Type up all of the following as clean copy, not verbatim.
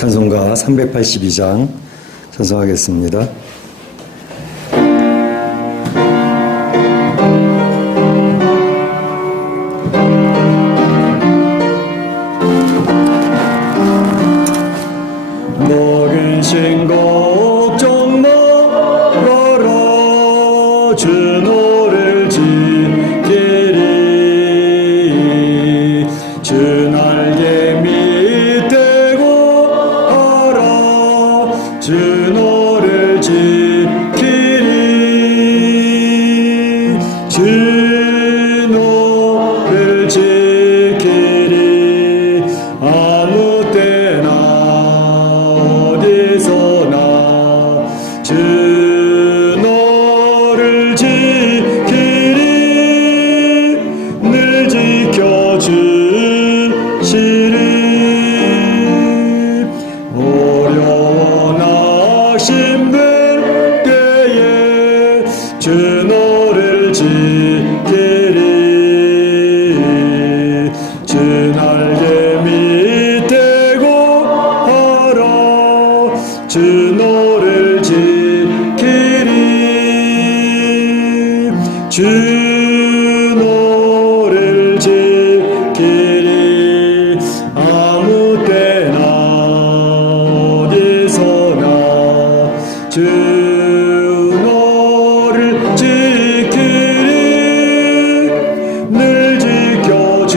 찬송가 382장 찬송하겠습니다. 먹은 신곡 말아라 주 노를 지키리 주 날개 밑에 고하라 주 노를 지키리 주 노를 지키리 아무 때나 어디서나 주 너를 지키리 늘 지켜주시리 어려워 낙심될 때에 주 너를 지키리 주 날개 밑에 고하라 주 너를 지키리 주 너를 지키리 아무 때나 어디서나 주 너를 지키리 늘 지켜주시리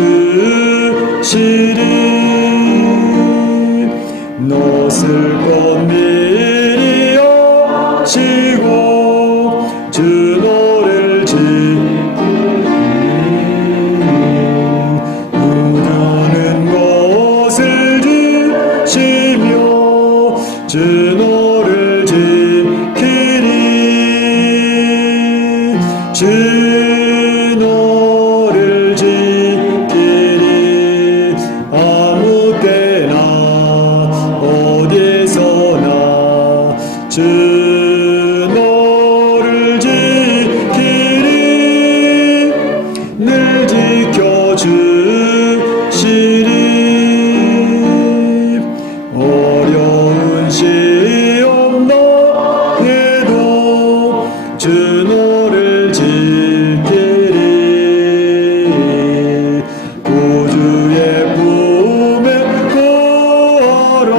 노슬 것 미리 여시고 주 너를 누르는 것을 주시며 주 너를 지키리 주 너를 지키리 아무 때나 어디서나 주 너를 지키리 늘 지켜주시리 어려운 시험 당해도 주 너를 지키리 구주의 품에 거하라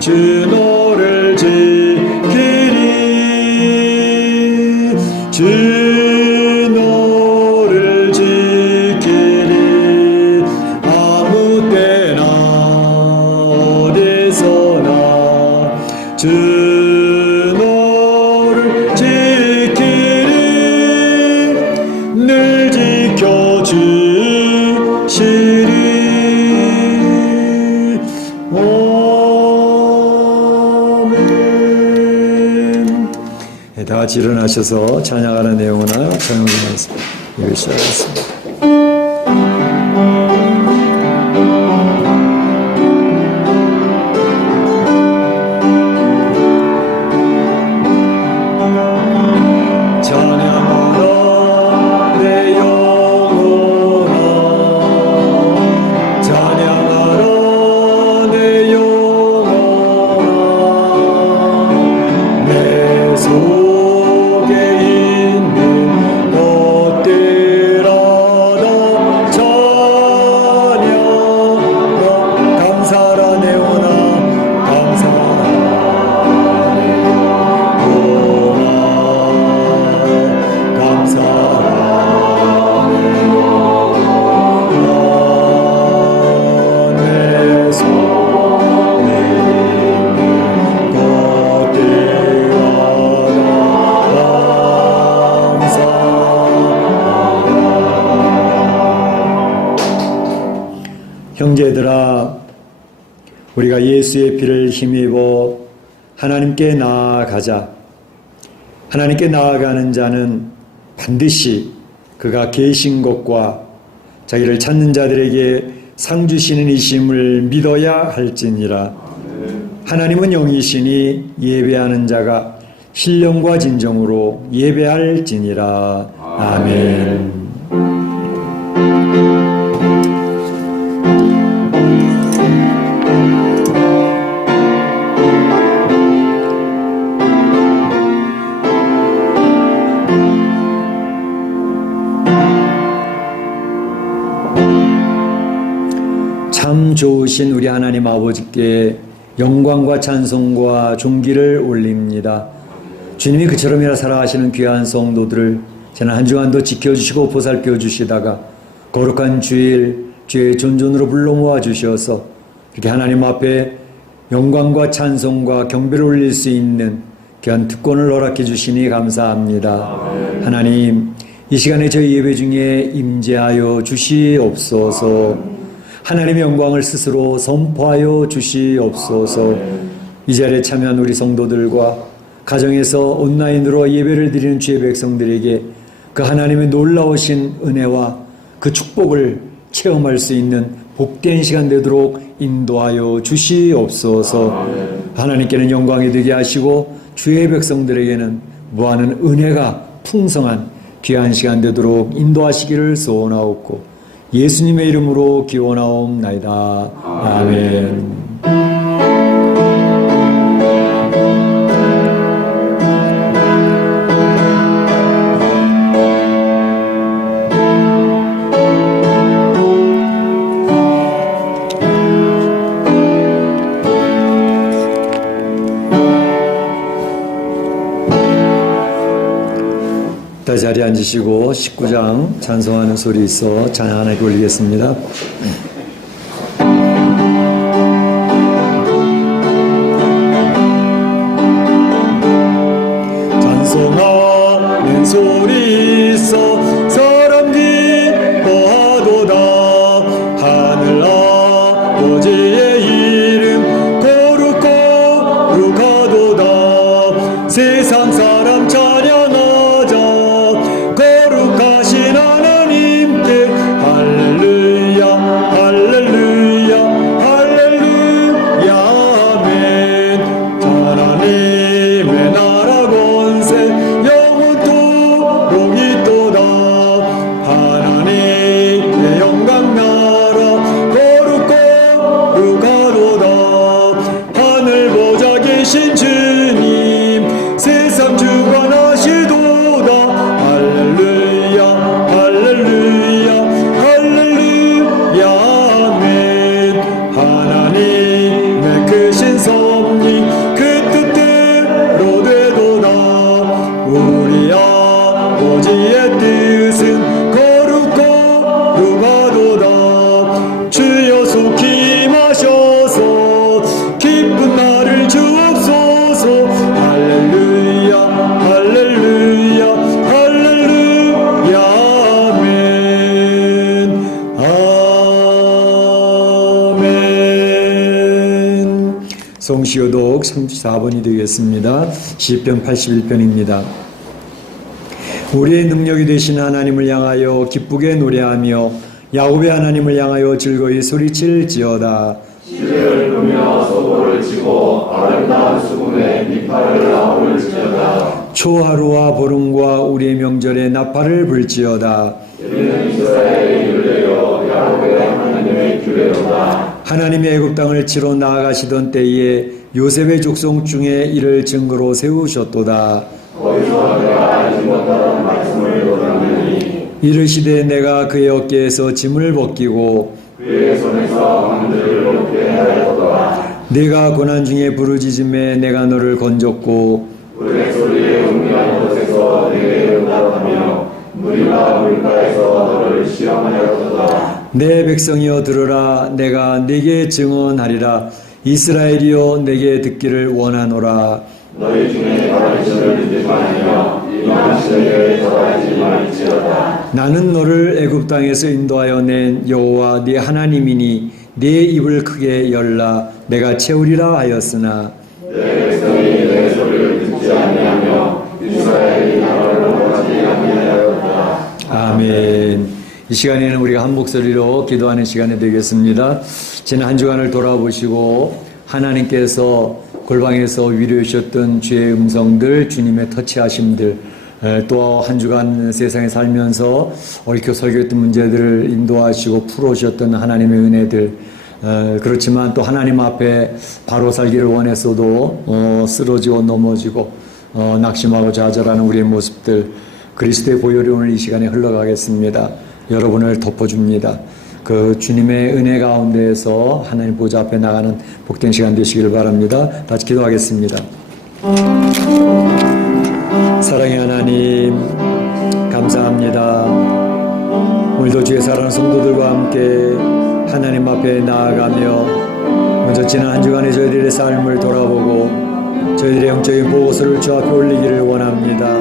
주 너를 지키리 주 너를 지키리 아무 때나 어디서나 주 너를 지키리 늘 지켜주시리 아멘. 다 같이 일어나셔서 찬양하는 내용을 찬양하면서 읽으시겠습니다. 찬양하라 내 영혼아 찬양하라 내 영혼아 내 속에 있는 것들아 다 찬양하 감사하라 내 영혼아 감사하라 형제들아 우리가 예수의 피를 힘입어 하나님께 나아가자. 하나님께 나아가는 자는 반드시 그가 계신 곳과 자기를 찾는 자들에게 상 주시는 이심을 믿어야 할지니라. 하나님은 영이시니 예배하는 자가 신령과 진정으로 예배할지니라. 아멘. 참 좋으신 우리 하나님 아버지께 영광과 찬송과 존귀를 올립니다. 주님이 그처럼이라 살아가시는 귀한 성도들을 지난 한 주간도 지켜주시고 보살펴 주시다가 거룩한 주일 주의 존존으로 불러 모아 주셔서 이렇게 하나님 앞에 영광과 찬송과 경배를 올릴 수 있는 귀한 특권을 허락해 주시니 감사합니다. 하나님, 이 시간에 저희 예배 중에 임재하여 주시옵소서. 하나님의 영광을 스스로 선포하여 주시옵소서. 이 자리에 참여한 우리 성도들과 가정에서 온라인으로 예배를 드리는 주의 백성들에게 그 하나님의 놀라우신 은혜와 그 축복을 체험할 수 있는 복된 시간 되도록 인도하여 주시옵소서. 하나님께는 영광이 되게 하시고 주의 백성들에게는 무한한 은혜가 풍성한 귀한 시간 되도록 인도하시기를 소원하옵고 예수님의 이름으로 기원하옵나이다. 아멘. 자리에 앉으시고 19장 찬송하는 소리 있어 찬양 하나님께 올리겠습니다. 찬송하는 소리 있어 사람 기뻐하도다. 하늘 아버지의 이름 거룩하도다. 세상 사람 찬양하자. 거룩하신 하나님께 할렐루야 할렐루야 할렐루야 아멘. 하나님의 나라 권세 영원토록 있도다. 하나님의 영광 나라 거룩하도다. 하늘 보좌 계신 주님 세상 주관하시도다. 할렐루야 할렐루야 할렐루야 아멘. 하나님의 크신 섭리 그 뜻대로 되도다. 우리 아버지의 뜻은 거룩하도다. 주여 속히 임하셔서 기쁜 날을 주옵소서. 할렐루야 할렐루야 할렐루야 아멘. 아멘. 성시효독 34번이 되겠습니다. 시편 81편입니다. 우리의 능력이 되신 하나님을 향하여 기쁘게 노래하며 야곱의 하나님을 향하여 즐거이 소리칠지어다. 시대를 누며 소고를 치고 아름다운 수금에 미파를 아울지어다. 초하루와 보름과 우리의 명절에 나팔을 불지어다. 우리는 이스라엘의 율례요 야곱의 하나님의 규례로다. 하나님의 애굽 땅을 치러 나아가시던 때에 요셉의 족속 중에 이를 증거로 세우셨도다. 거기서 내가 알지 못하던 말씀을 들었느니 이르시되 내가 그의 어깨에서 짐을 벗기고 그의 손에서 왕들을 놓게 하였도다. 내가 고난 중에 부르짖음에 내가 너를 건졌고 물의 소리에 음미한 곳에서 내게 응답하며 물이나 물가에서 너를 시험하였도다. 내 백성이여 들으라. 내가 네게 증언하리라. 이스라엘이여 내게 듣기를 원하노라. 너희 중에 바리새인을 믿지 마니며 이방신에게 절하지 말지어다. 나는 너를 애굽 땅에서 인도하여 낸 여호와 네 하나님이니 네 입을 크게 열라. 내가 채우리라 하였으나 내 백성이 내 소리를 듣지 아니하며 이스라엘이 나를 원하지 아니하였다. 아멘. 이 시간에는 우리가 한 목소리로 기도하는 시간이 되겠습니다. 지난 한 주간을 돌아보시고 하나님께서 골방에서 위로해 주셨던 주의 음성들, 주님의 터치하심들, 또 한 주간 세상에 살면서 얽혀 설교했던 문제들을 인도하시고 풀어주셨던 하나님의 은혜들, 그렇지만 또 하나님 앞에 바로 살기를 원했어도 쓰러지고 넘어지고 낙심하고 좌절하는 우리의 모습들, 그리스도의 보혈이 오늘 이 시간에 흘러가겠습니다. 여러분을 덮어줍니다. 그 주님의 은혜 가운데에서 하나님 보좌 앞에 나가는 복된 시간 되시길 바랍니다. 같이 기도하겠습니다. 사랑의 하나님, 감사합니다. 오늘도 주의 사랑하는 성도들과 함께 하나님 앞에 나아가며 먼저 지난 한 주간의 저희들의 삶을 돌아보고 저희들의 영적인 보고서를 주 앞에 올리기를 원합니다.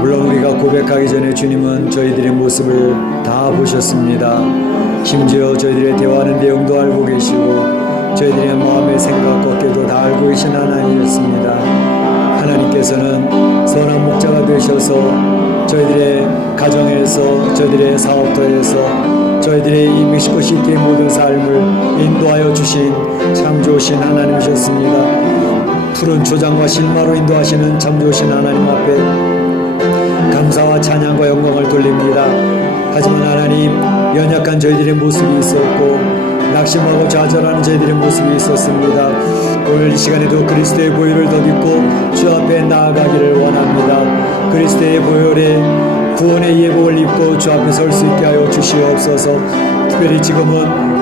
물론 우리가 고백하기 전에 주님은 저희들의 모습을 다 보셨습니다. 심지어 저희들의 대화하는 내용도 알고 계시고 저희들의 마음의 생각과 뜻도 다 알고 계신 하나님이었습니다. 하나님께서는 선한 목자가 되셔서 저희들의 가정에서 저희들의 사업터에서 저희들의 이 멕시코시티의 모든 삶을 인도하여 주신 참 좋으신 하나님이셨습니다. 푸른 초장과 실마로 인도하시는 참 좋으신 하나님 앞에 감사와 찬양과 영광을 돌립니다. 하지만 하나님, 연약한 저희들의 모습이 있었고 낙심하고 좌절하는 저희들의 모습이 있었습니다. 오늘 이 시간에도 그리스도의 보혈을 덧입고 주 앞에 나아가기를 원합니다. 그리스도의 보혈에 구원의 예복을 입고 주 앞에 설 수 있게 하여 주시옵소서. 특별히 지금은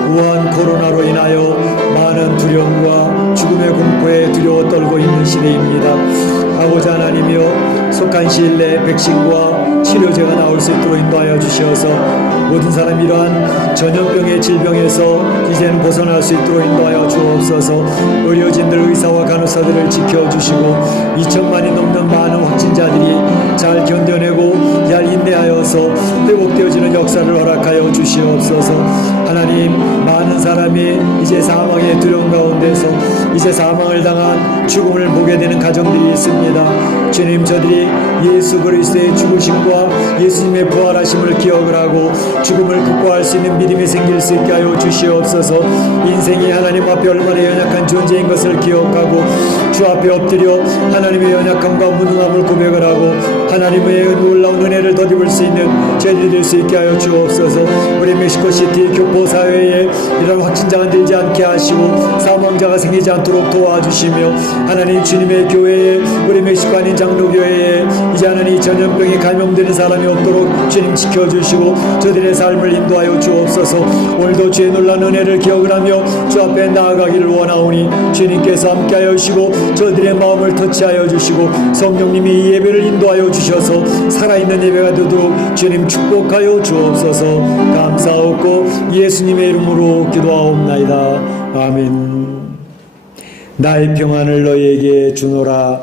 우한 코로나로 인하여 많은 두려움과 죽음의 공포에 두려워 떨고 있는 시대입니다. 아버지 하나님이여, 속한 시일 내에 백신과 치료제가 나올 수 있도록 인도하여 주시어서 모든 사람이 이러한 전염병의 질병에서 이제는 벗어날 수 있도록 인도하여 주옵소서. 의료진들, 의사와 간호사들을 지켜주시고 2천만이 넘는 많은 확진자들이 잘 견뎌내고 잘 인내하여서 회복되어지는 역사를 허락하여 주시옵소서. 하나님, 많은 사람이 이제 사망의 두려움 가운데서 이제 사망을 당한 죽음을 보게 되는 가정들이 있습니다. 주님, 저들이 예수 그리스도의 죽으심과 예수님의 부활하심을 기억을 하고 죽음을 극복할 수 있는 믿음이 생길 수 있게 하여 주시옵소서. 인생이 하나님 앞에 얼마나 연약한 존재인 것을 기억하고 주 앞에 엎드려 하나님의 연약함과 무능함을 고백을 하고 하나님의 놀라운 은혜를 덧입을 수 있는 저희들이 될 수 있게 하여 주옵소서. 우리 멕시코시티 교포사회에 이런 확진자가 늘지 않게 하시고 사망자가 생기지 않도록 도와주시며 하나님, 주님의 교회에 우리 멕시코 한인 장로교회에 이제 하나님 전염병에 감염되는 사람이 없도록 주님 지켜주시고 저들의 삶을 인도하여 주옵소서. 오늘도 주의 놀라운 은혜를 기억을 하며 주 앞에 나아가기를 원하오니 주님께서 함께하여 주시고 저들의 마음을 터치하여 주시고 성령님이 이 예배를 인도하여 주셔서 살아있는 예배가 되도록 주님 축복하여 주옵소서. 감사하고 예수님의 이름으로 기도하옵나이다. 아멘. 나의 평안을 너희에게 주노라.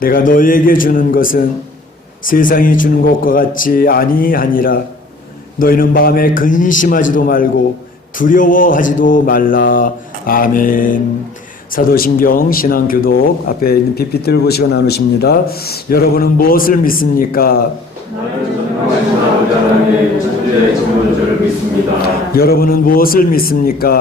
내가 너희에게 주는 것은 세상이 주는 것과 같지 아니하니라. 너희는 마음에 근심하지도 말고 두려워하지도 말라. 아멘. 사도신경 신앙교독 앞에 있는 PPT를 보시고 나누십니다. 여러분은 무엇을 믿습니까? 여러분은 무엇을 믿습니까?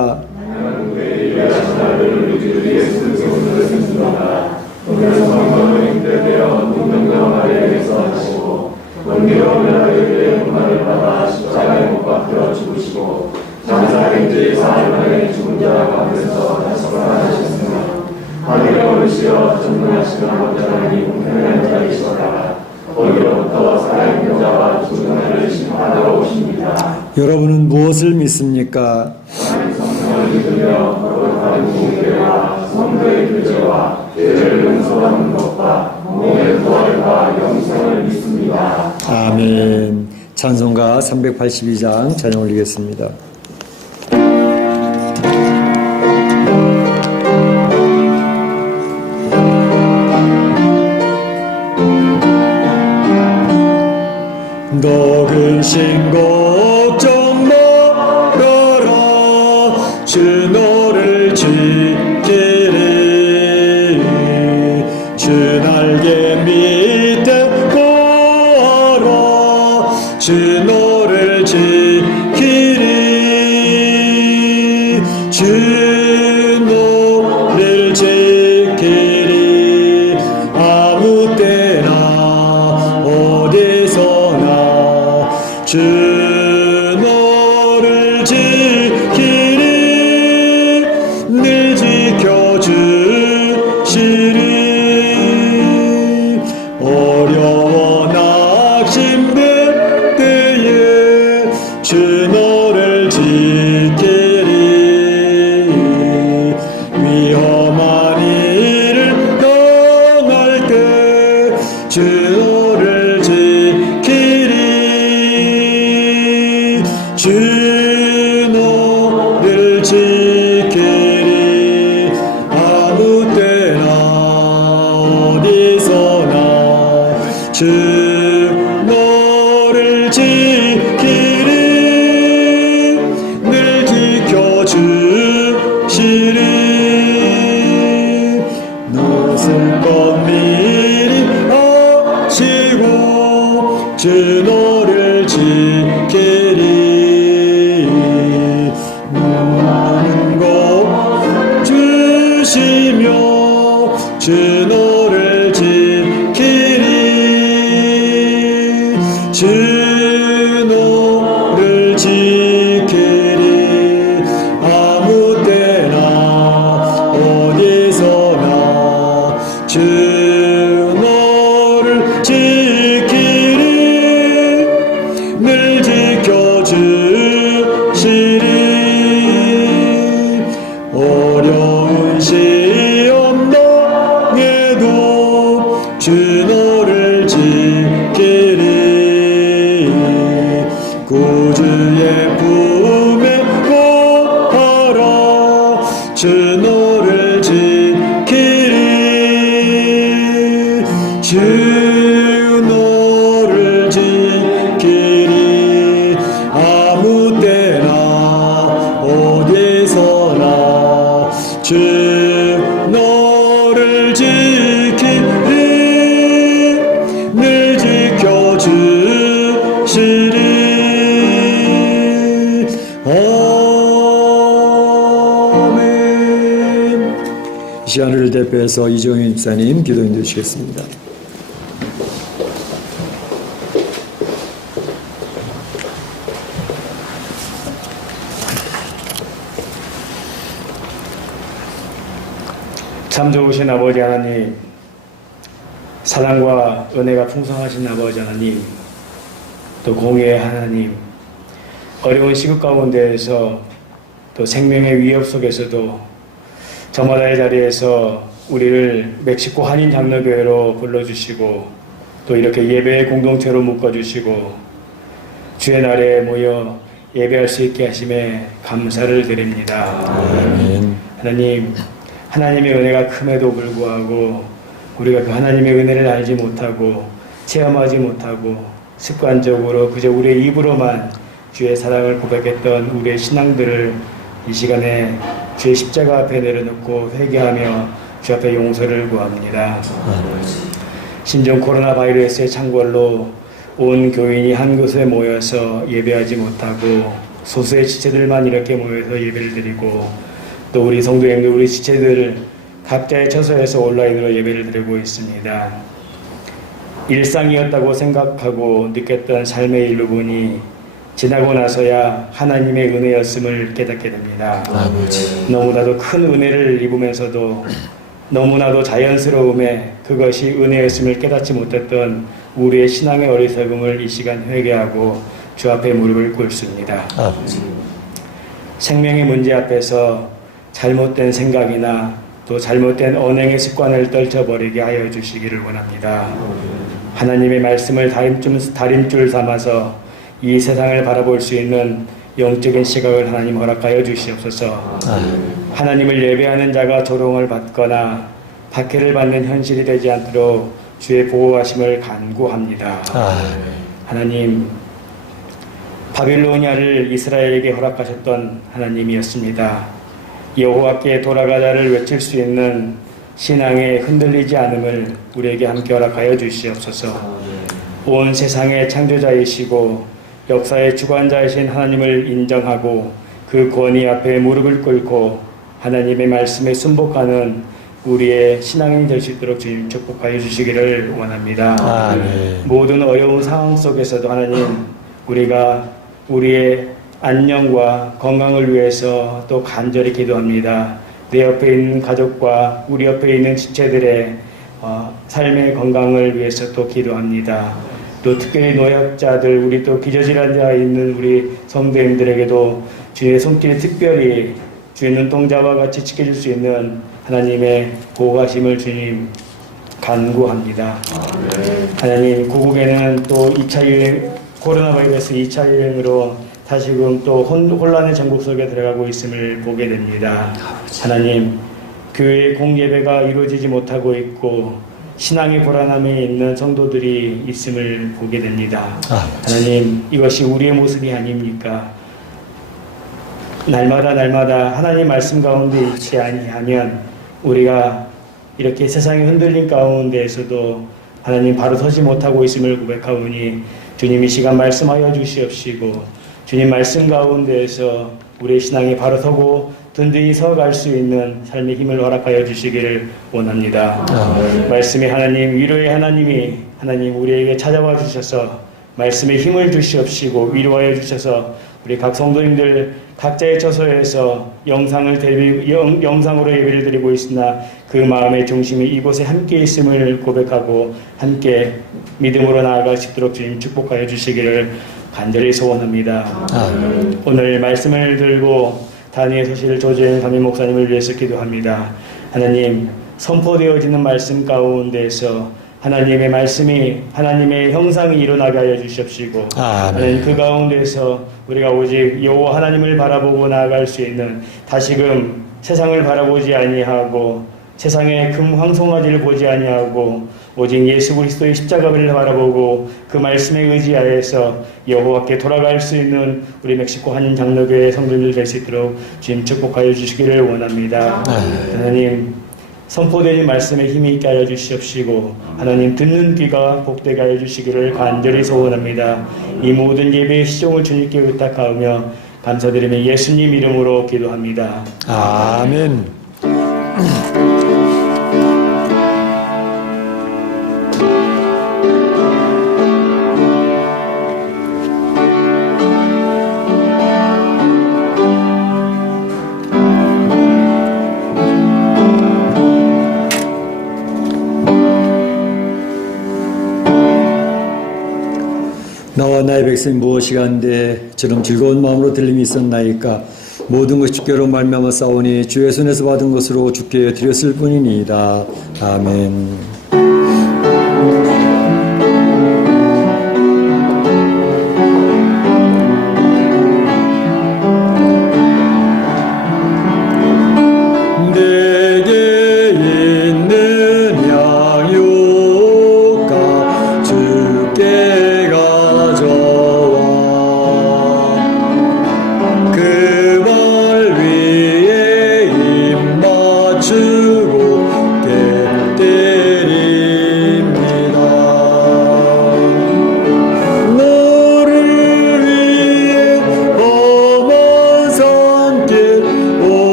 여러분은 무엇을 믿습니까? 아멘. 찬송가 382장 찬양 올리겠습니다. 너 근심 걱정 말아라. 주 너를 지키리. 주 날개 밑에 거하라. 주 너를 지키리. 주 너를 지키리. 아무 때나 어디서나 주 너를 지키리. 늘 지켜주시리. 어려워 낙심될 때에 주 너를 지키리. 너를 지키리 아무 때나 어디서나 주 너를 지키리 늘 지켜주시리 무슨 것 미리 아시고 주 너를 지키리 많은 것 주시며 주 너를 지키리 주 너를 지키리 아무 때나 어디서나 주 너를 지키리 늘 지켜주시리 어려운 시험 당해도 주 너를 지키리 구주의 품에 거하라 주 너를 지키리 주 너를 지키리 아무 때나 어디서나 주 너를 지키리 늘 지켜주시리 아멘. 이 시간을 대표해서 이종윤 집사님 기도 인도해 주시겠습니다. 참 좋으신 아버지 하나님, 사랑과 은혜가 풍성하신 아버지 하나님, 또 공의의 하나님, 어려운 시국 가운데에서 또 생명의 위협 속에서도 저마다의 자리에서 우리를 멕시코 한인 장로교회로 불러주시고 또 이렇게 예배의 공동체로 묶어주시고 주의 날에 모여 예배할 수 있게 하심에 감사를 드립니다. 아멘. 하나님, 하나님의 은혜가 큼에도 불구하고 우리가 그 하나님의 은혜를 알지 못하고 체험하지 못하고 습관적으로 그저 우리의 입으로만 주의 사랑을 고백했던 우리의 신앙들을 이 시간에 주의 십자가 앞에 내려놓고 회개하며 주 앞에 용서를 구합니다. 신종 코로나 바이러스의 창궐로 온 교인이 한 곳에 모여서 예배하지 못하고 소수의 지체들만 이렇게 모여서 예배를 드리고 또 우리 성도님들, 우리 지체들 각자의 처소에서 온라인으로 예배를 드리고 있습니다. 일상이었다고 생각하고 느꼈던 삶의 일부분이 지나고 나서야 하나님의 은혜였음을 깨닫게 됩니다. 아버지. 너무나도 큰 은혜를 입으면서도 너무나도 자연스러움에 그것이 은혜였음을 깨닫지 못했던 우리의 신앙의 어리석음을 이 시간 회개하고 주 앞에 무릎을 꿇습니다. 아버지. 생명의 문제 앞에서 잘못된 생각이나 또 잘못된 언행의 습관을 떨쳐버리게 하여 주시기를 원합니다. 하나님의 말씀을 다림줄 삼아서 이 세상을 바라볼 수 있는 영적인 시각을 하나님 허락하여 주시옵소서. 하나님을 예배하는 자가 조롱을 받거나 박해를 받는 현실이 되지 않도록 주의 보호하심을 간구합니다. 하나님, 바빌로니아를 이스라엘에게 허락하셨던 하나님이었습니다. 여호와께 돌아가자를 외칠 수 있는 신앙에 흔들리지 않음을 우리에게 함께 허락하여 주시옵소서. 온 세상의 창조자이시고 역사의 주관자이신 하나님을 인정하고 그 권위 앞에 무릎을 꿇고 하나님의 말씀에 순복하는 우리의 신앙인 될 수 있도록 주님 축복하여 주시기를 원합니다. 아멘. 모든 어려운 상황 속에서도 하나님, 우리가 우리의 안녕과 건강을 위해서 또 간절히 기도합니다. 내 옆에 있는 가족과 우리 옆에 있는 지체들의 삶의 건강을 위해서 또 기도합니다. 또 특별히 노약자들, 우리 또 기저질환자 있는 우리 성도님들에게도 주의 손길이 특별히 주의 눈동자와 같이 지켜줄 수 있는 하나님의 보호하심을 주님 간구합니다. 하나님, 고국에는 또 2차 유행, 코로나 바이러스 2차 유행으로 다시금 또 혼란의 전국 속에 들어가고 있음을 보게 됩니다. 하나님, 교회의 공예배가 이루어지지 못하고 있고 신앙의 불안함에 있는 성도들이 있음을 보게 됩니다. 하나님, 이것이 우리의 모습이 아닙니까? 날마다 하나님 말씀 가운데 있지 아니하면 우리가 이렇게 세상의 흔들림 가운데에서도 하나님 바로 서지 못하고 있음을 고백하오니 주님 이 시간 말씀하여 주시옵시고 주님 말씀 가운데에서 우리의 신앙이 바로 서고 든든히 서갈 수 있는 삶의 힘을 허락하여 주시기를 원합니다. 말씀의 하나님, 위로의 하나님이 하나님 우리에게 찾아와 주셔서 말씀에 힘을 주시옵시고 위로하여 주셔서 우리 각 성도님들 각자의 처소에서 영상으로 예배를 드리고 있으나 그 마음의 중심이 이곳에 함께 있음을 고백하고 함께 믿음으로 나아갈 수 있도록 주님 축복하여 주시기를 간절히 소원합니다. 오늘 말씀을 들고 단위의 소식을 조재인 담임 목사님을 위해서 기도합니다. 하나님, 선포되어지는 말씀 가운데서 하나님의 말씀이 하나님의 형상이 일어나게 하여 주시옵시고 하나님 그 가운데서 우리가 오직 여호와 하나님을 바라보고 나아갈 수 있는 다시금 세상을 바라보지 아니하고 세상의 금황송아지를 보지 아니하고 오직 예수 그리스도의 십자가를 바라보고 그 말씀에 의지하여서 여호와께 돌아갈 수 있는 우리 멕시코 한인 장로교회 성도들 될 수 있도록 주님 축복하여 주시기를 원합니다. 하나님, 선포되는 말씀에 힘이 있게 하여 주시옵시고 하나님 듣는 귀가 복되게 하여 주시기를 간절히 소원합니다. 이 모든 예배의 시종을 주님께 의탁하오며 감사드리며 예수님 이름으로 기도합니다. 아멘. 나와 나의 백성이 무엇이가 한데 저런 즐거운 마음으로 들림이 있었나이까. 모든 것이 주께로 말미암아 싸우니 주의 손에서 받은 것으로 주께 드렸을 뿐이니이다. 아멘.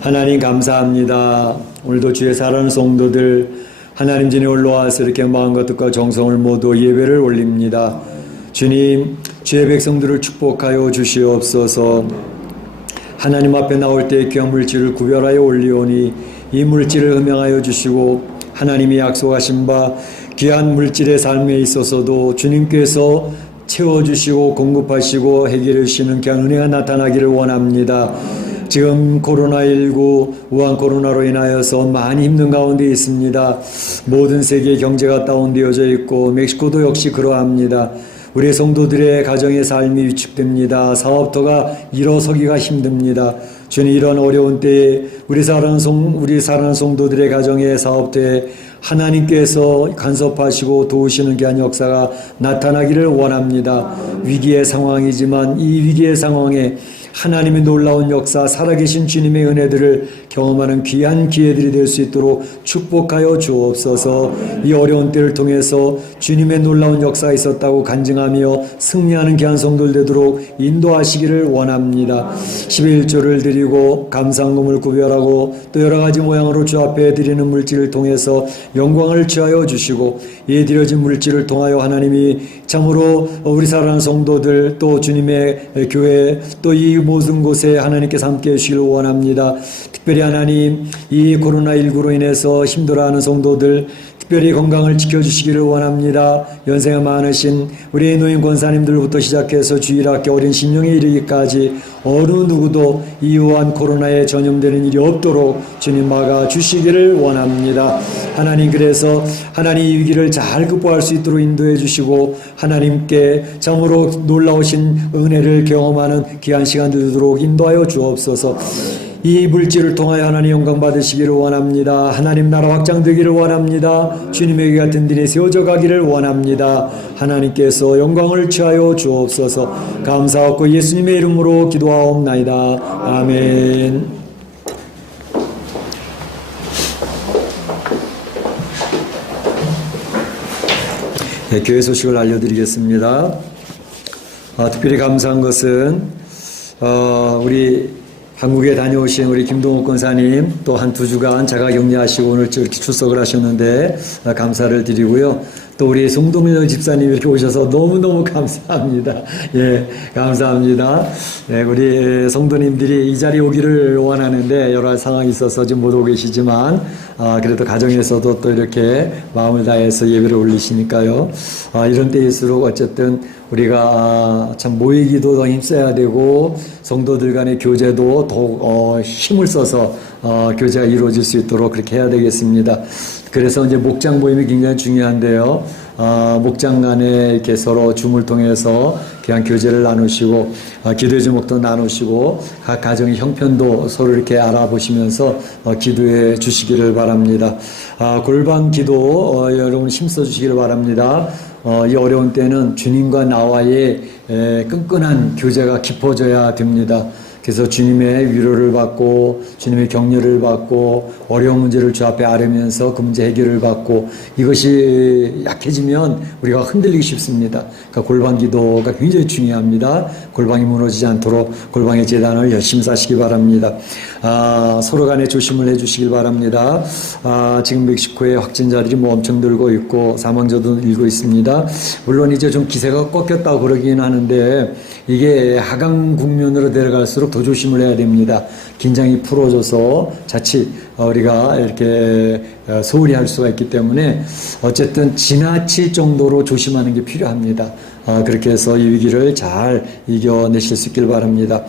하나님 감사합니다. 오늘도 주의 사랑하는 성도들 하나님 전에 올라와서 이렇게 마음과 뜻과 정성을 모두 예배를 올립니다. 주님, 주의 백성들을 축복하여 주시옵소서. 하나님 앞에 나올 때 귀한 물질을 구별하여 올리오니 이 물질을 흠양하여 주시고 하나님이 약속하신 바 귀한 물질의 삶에 있어서도 주님께서 채워주시고 공급하시고 해결해 주시는 귀한 은혜가 나타나기를 원합니다. 지금 코로나19 우한 코로나로 인하여서 많이 힘든 가운데 있습니다. 모든 세계 경제가 다운되어져 있고 멕시코도 역시 그러합니다. 우리 성도들의 가정의 삶이 위축됩니다. 사업터가 일어서기가 힘듭니다. 주님, 이런 어려운 때에 우리 사랑하는 성도들의 가정의 사업터에 하나님께서 간섭하시고 도우시는 귀한 역사가 나타나기를 원합니다. 위기의 상황이지만 이 위기의 상황에 하나님의 놀라운 역사, 살아계신 주님의 은혜들을 경험하는 귀한 기회들이 될 수 있도록 축복하여 주옵소서. 이 어려운 때를 통해서 주님의 놀라운 역사가 있었다고 간증하며 승리하는 귀한 성도들 되도록 인도하시기를 원합니다. 11조를 드리고 감상금을 구별하고 또 여러 가지 모양으로 주 앞에 드리는 물질을 통해서 영광을 취하여 주시고 이 드려진 물질을 통하여 하나님이 참으로 우리 사랑하는 성도들 또 주님의 교회 또 이 모든 곳에 하나님께서 함께해 주시길 원합니다. 특별히 하나님, 이 코로나19로 인해서 힘들어하는 성도들 특별히 건강을 지켜주시기를 원합니다. 연세가 많으신 우리 노인 권사님들부터 시작해서 주일학교 어린 심령에 이르기까지 어느 누구도 이유한 코로나에 전염되는 일이 없도록 주님 막아주시기를 원합니다. 하나님, 그래서 하나님 이 위기를 잘 극복할 수 있도록 인도해 주시고 하나님께 참으로 놀라우신 은혜를 경험하는 귀한 시간 되도록 인도하여 주옵소서. 이 물질을 통하여 하나님 영광 받으시기를 원합니다. 하나님 나라 확장되기를 원합니다. 주님에게 같은 일이 세워져 가기를 원합니다. 하나님께서 영광을 취하여 주옵소서. 감사하고 예수님의 이름으로 기도하옵나이다. 아멘. 네, 교회 소식을 알려드리겠습니다. 특별히 감사한 것은 우리 한국에 다녀오신 우리 김동욱 권사님 또 한 2주간 자가격리하시고 오늘 이렇게 출석을 하셨는데 감사를 드리고요. 또 우리 송동일 집사님 이렇게 오셔서 너무너무 감사합니다. 예, 감사합니다. 네, 우리 성도님들이 이 자리에 오기를 원하는데 여러 상황이 있어서 지금 못 오고 계시지만 그래도 가정에서도 또 이렇게 마음을 다해서 예배를 올리시니까요. 이런 때일수록 어쨌든 우리가 참 모이기도 더 힘써야 되고 성도들 간의 교제도 더욱 힘을 써서 교제가 이루어질 수 있도록 그렇게 해야 되겠습니다. 그래서 이제 목장 모임이 굉장히 중요한데요. 목장 간에 이렇게 서로 줌을 통해서 그냥 교제를 나누시고 기도의 제목도 나누시고 각 가정의 형편도 서로 이렇게 알아보시면서 기도해 주시기를 바랍니다. 골방 기도 여러분 힘써 주시기를 바랍니다. 이 어려운 때는 주님과 나와의 끈끈한 교제가 깊어져야 됩니다. 그래서 주님의 위로를 받고 주님의 격려를 받고 어려운 문제를 주 앞에 아뢰면서 그 문제 해결을 받고 이것이 약해지면 우리가 흔들리기 쉽습니다. 그러니까 골방 기도가 굉장히 중요합니다. 골방이 무너지지 않도록 골방의 재단을 열심히 사시기 바랍니다. 서로 간에 조심을 해주시길 바랍니다. 지금 멕시코에 확진자들이 뭐 엄청 늘고 있고 사망자도 늘고 있습니다. 물론 이제 좀 기세가 꺾였다고 그러긴 하는데 이게 하강 국면으로 내려갈수록 더 조심을 해야 됩니다. 긴장이 풀어져서 자칫 우리가 이렇게 소홀히 할 수가 있기 때문에 어쨌든 지나칠 정도로 조심하는 게 필요합니다. 그렇게 해서 이 위기를 잘 이겨내실 수 있길 바랍니다.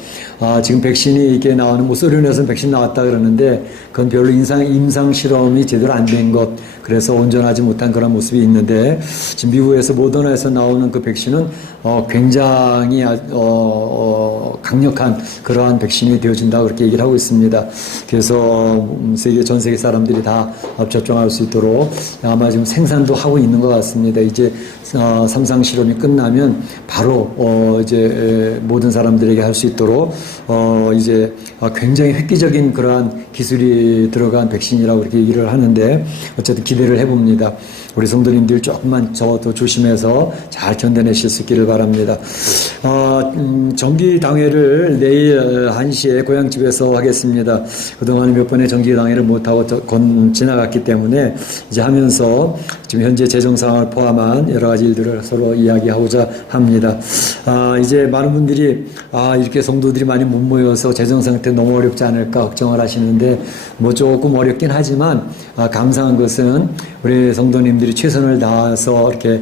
지금 백신이 이게 나오는 뭐 소련에서는 백신 나왔다 그러는데 그건 별로 임상 실험이 제대로 안 된 것, 그래서 온전하지 못한 그런 모습이 있는데 지금 미국에서 모더나에서 나오는 그 백신은 굉장히 강력한 그러한 백신이 되어진다고 그렇게 얘기를 하고 있습니다. 그래서 전 세계 사람들이 다 접종할 수 있도록 아마 지금 생산도 하고 있는 것 같습니다. 이제 3상 실험이 끝나면 바로 이제 모든 사람들에게 할 수 있도록 이제 굉장히 획기적인 그러한 기술이 들어간 백신이라고 그렇게 얘기를 하는데 어쨌든 기대를 해봅니다. 우리 성도님들 조금만 더 조심해서 잘 견뎌내실 수 있기를 바랍니다. 정기당회를 내일 1시에 고향집에서 하겠습니다. 그동안 몇 번의 정기당회를 못하고 지나갔기 때문에 이제 하면서 지금 현재 재정 상황을 포함한 여러 가지 일들을 서로 이야기하고자 합니다. 이제 많은 분들이 이렇게 성도들이 많이 못 모여서 재정 상태 너무 어렵지 않을까 걱정을 하시는데 뭐 조금 어렵긴 하지만 감사한 것은 우리 성도님들이 최선을 다해서 이렇게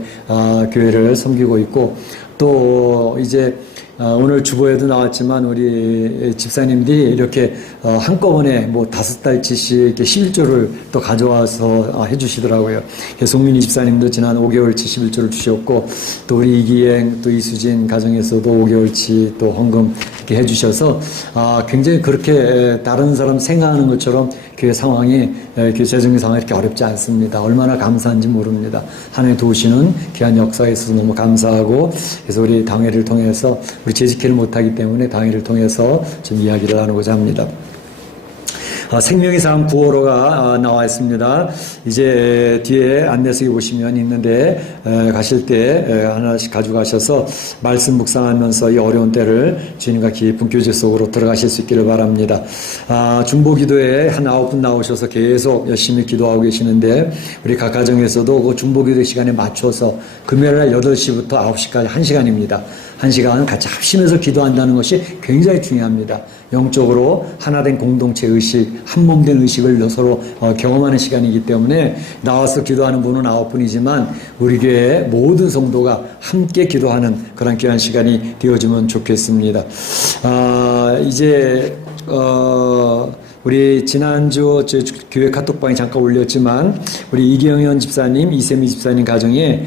교회를 섬기고 있고 또 이제 오늘 주보에도 나왔지만 우리 집사님들이 이렇게 한꺼번에 뭐 5달치씩 이렇게 11조를 또 가져와서 해주시더라고요. 송민희 집사님도 지난 5개월치 11조를 주셨고 또 우리 이기행 또 이수진 가정에서도 5개월치 또 헌금 이렇게 해주셔서 굉장히 그렇게 다른 사람 생각하는 것처럼 교회 상황이 교회 재정의 상황이 이렇게 어렵지 않습니다. 얼마나 감사한지 모릅니다. 하나님 도우시는 귀한 역사에 있어서 너무 감사하고 그래서 우리 당회를 통해서 우리 재직회를 못하기 때문에 당회를 통해서 좀 이야기를 나누고자 합니다. 생명의 삶 9호로가 나와 있습니다. 이제 뒤에 안내석에 보시면 있는데 가실 때 하나씩 가져가셔서 말씀 묵상하면서 이 어려운 때를 주님과 깊은 교제 속으로 들어가실 수 있기를 바랍니다. 중보기도에 한 9분 나오셔서 계속 열심히 기도하고 계시는데 우리 각 가정에서도 그 중보기도 시간에 맞춰서 금요일날 8시부터 9시까지 1시간입니다. 한 시간 같이 합심해서 기도한다는 것이 굉장히 중요합니다. 영적으로 하나된 공동체 의식, 한몸된 의식을 서로 경험하는 시간이기 때문에 나와서 기도하는 분은 9분이지만 우리 교회 모든 성도가 함께 기도하는 그런 귀한 시간이 되어주면 좋겠습니다. 이제 우리 지난주 저 교회 카톡방에 잠깐 올렸지만 우리 이경현 집사님, 이세미 집사님 가정에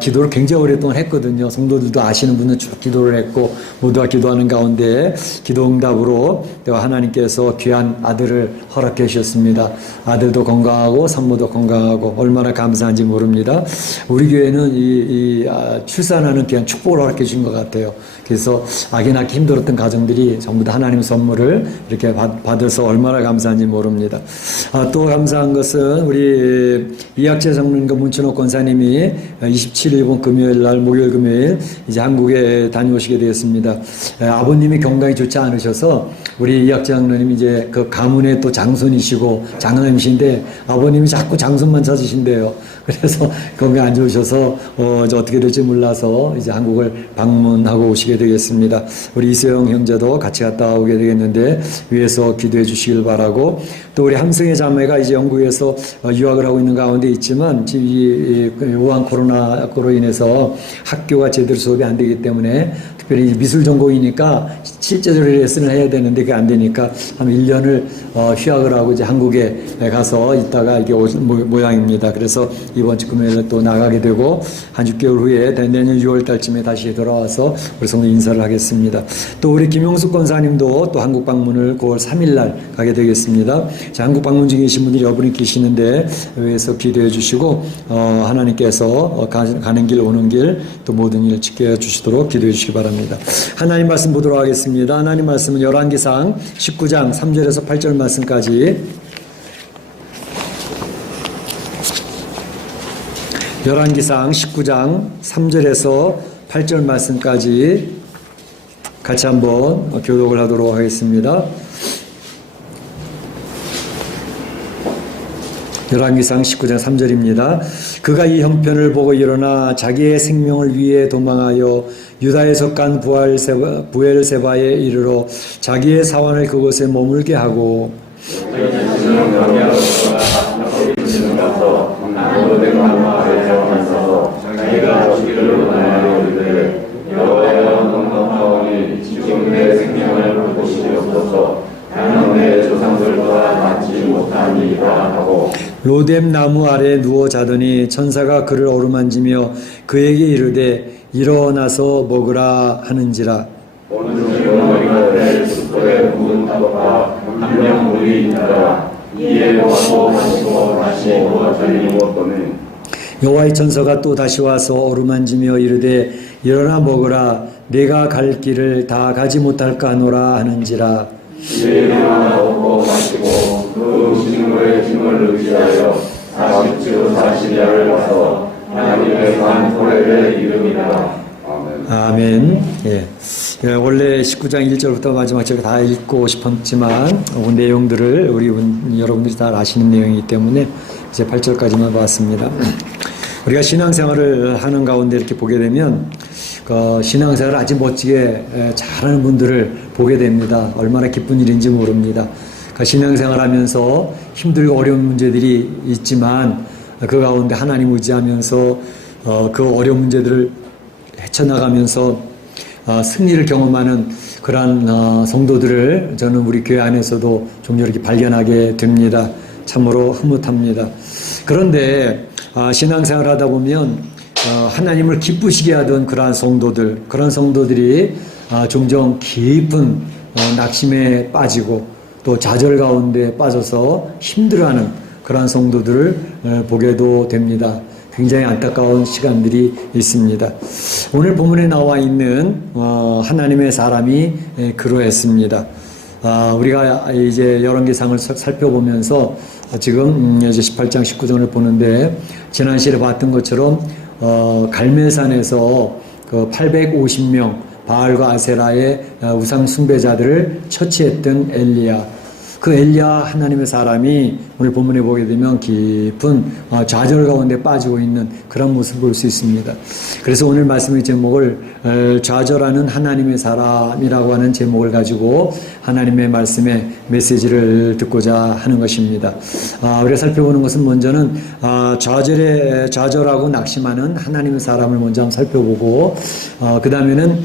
기도를 굉장히 오랫동안 했거든요. 성도들도 아시는 분은 쭉 기도를 했고 모두가 기도하는 가운데 기도 응답으로 하나님께서 귀한 아들을 허락해 주셨습니다. 아들도 건강하고 산모도 건강하고 얼마나 감사한지 모릅니다. 우리 교회는 이 출산하는 귀한 축복을 허락해 주신 것 같아요. 그래서 아기 낳기 힘들었던 가정들이 전부 다 하나님의 선물을 이렇게 받아서 얼마나 감사한지 모릅니다. 또 감사한 것은 우리 이학재 장로님과 문춘옥 권사님이 27일 금요일 날 목요일 금요일 이제 한국에 다녀오시게 되었습니다. 아버님이 건강이 좋지 않으셔서 우리 이학재 장로님이 이제 그 가문의 또 장손이시고 장남이신데 아버님이 자꾸 장손만 찾으신대요. 그래서 건강 안 좋으셔서 이제 어떻게 될지 몰라서 이제 한국을 방문하고 오시게 되겠습니다. 우리 이수영 형제도 같이 갔다 오게 되겠는데 위에서 기도해 주시길 바라고, 또 우리 함성의 자매가 이제 영국에서 유학을 하고 있는 가운데 있지만 지금 이 우한 코로나로 인해서 학교가 제대로 수업이 안 되기 때문에 특별히 미술 전공이니까 실제적으로 레슨을 해야 되는데 그게 안 되니까 한 1년을 휴학을 하고 이제 한국에 가서 있다가 이게 모양입니다. 그래서 이번 주 금요일에 또 나가게 되고 한 6개월 후에 내년 6월 달쯤에 다시 돌아와서 우리 성도 인사를 하겠습니다. 또 우리 김용숙 권사님도 또 한국 방문을 9월 3일 날 가게 되겠습니다. 자, 한국 방문 중에 계신 분들이 여분이 계시는데 위에서 기도해 주시고 하나님께서 가는 길 오는 길 또 모든 일 지켜주시도록 기도해 주시기 바랍니다. 하나님 말씀 보도록 하겠습니다. 하나님 말씀은 열왕기상 19장 3절에서 8절 말씀까지, 열왕기상 19장 3절에서 8절 말씀까지 같이 한번 교독을 하도록 하겠습니다. 열왕기상 19장 3절입니다. 그가 이 형편을 보고 일어나 자기의 생명을 위해 도망하여 유다에 속한 부엘세바에 이르러 자기의 사환을 그곳에 머물게 하고 자기가 죽기를 원하여 이르되 여호와여 농담하오니 지금 내 생명을 보시옵소서. 나는 내 조상들과 낫지 못하니이다 하고 로뎀 나무 아래 누워 자더니 천사가 그를 어루만지며 그에게 이르되 일어나서 먹으라 하는지라. 오늘 너희가 내 숫돌에 묵은 떡과 한명 물이 있더라. 이에 와서 마시고 다시 먹었더니 여호와의 천사가 또 다시 와서 어루만지며 이르되 일어나 먹으라. 내가 갈 길을 다 가지 못할까 하노라 하는지라. 이에 일어나고 마시고 그 음식물의 힘을 의지하여 40주 40야를 와서 하나님의 산 호렙의 이름이라. 아멘. 예. 원래 19장 1절부터 마지막 절 다 읽고 싶었지만 그 내용들을 여러분들이 다 아시는 내용이기 때문에 이제 8절까지만 봤습니다. 우리가 신앙생활을 하는 가운데 이렇게 보게 되면 그 신앙생활을 아주 멋지게 잘하는 분들을 보게 됩니다. 얼마나 기쁜 일인지 모릅니다. 그 신앙생활 하면서 힘들고 어려운 문제들이 있지만 그 가운데 하나님 의지하면서 그 어려운 문제들을 헤쳐나가면서 승리를 경험하는 그러한 성도들을 저는 우리 교회 안에서도 종종 이렇게 발견하게 됩니다. 참으로 흐뭇합니다. 그런데 신앙생활 하다 보면 하나님을 기쁘시게 하던 그러한 성도들이 종종 깊은 낙심에 빠지고 또 좌절 가운데 빠져서 힘들어하는 그러한 성도들을 보게도 됩니다. 굉장히 안타까운 시간들이 있습니다. 오늘 본문에 나와 있는 하나님의 사람이 그러했습니다. 우리가 이제 열왕기상을 살펴보면서 지금 이제 18장 19절을 보는데 지난 시간에 봤던 것처럼 갈멜산에서 그 850명 바알과 아세라의 우상 숭배자들을 처치했던 엘리야, 그 엘리야 하나님의 사람이 오늘 본문에 보게 되면 깊은 좌절 가운데 빠지고 있는 그런 모습을 볼 수 있습니다. 그래서 오늘 말씀의 제목을 좌절하는 하나님의 사람이라고 하는 제목을 가지고 하나님의 말씀의 메시지를 듣고자 하는 것입니다. 우리가 살펴보는 것은 먼저는 좌절하고 낙심하는 하나님의 사람을 먼저 한번 살펴보고 그 다음에는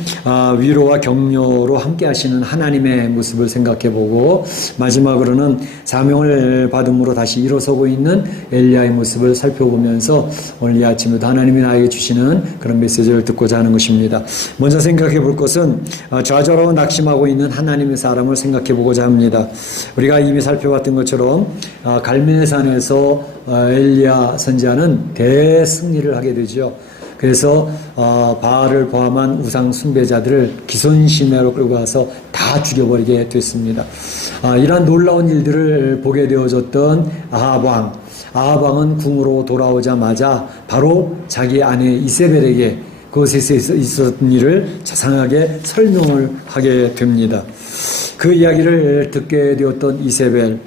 위로와 격려로 함께 하시는 하나님의 모습을 생각해보고 마지막으로는 사명을 받음으로 다시 일어서고 있는 엘리야의 모습을 살펴보면서 오늘 이 아침에도 하나님이 나에게 주시는 그런 메시지를 듣고자 하는 것입니다. 먼저 생각해 볼 것은 좌절하고 낙심하고 있는 하나님의 사람을 생각해 보고자 합니다. 우리가 이미 살펴봤던 것처럼 갈멜산에서 엘리야 선지자는 대승리를 하게 되죠. 그래서 바알을 포함한 우상 숭배자들을 기손시내로 끌고 가서 다 죽여버리게 됐습니다. 이러한 놀라운 일들을 보게 되어졌던 아합 왕은 궁으로 돌아오자마자 바로 자기 아내 이세벨에게 그곳에서 있었던 일을 자상하게 설명을 하게 됩니다. 그 이야기를 듣게 되었던 이세벨,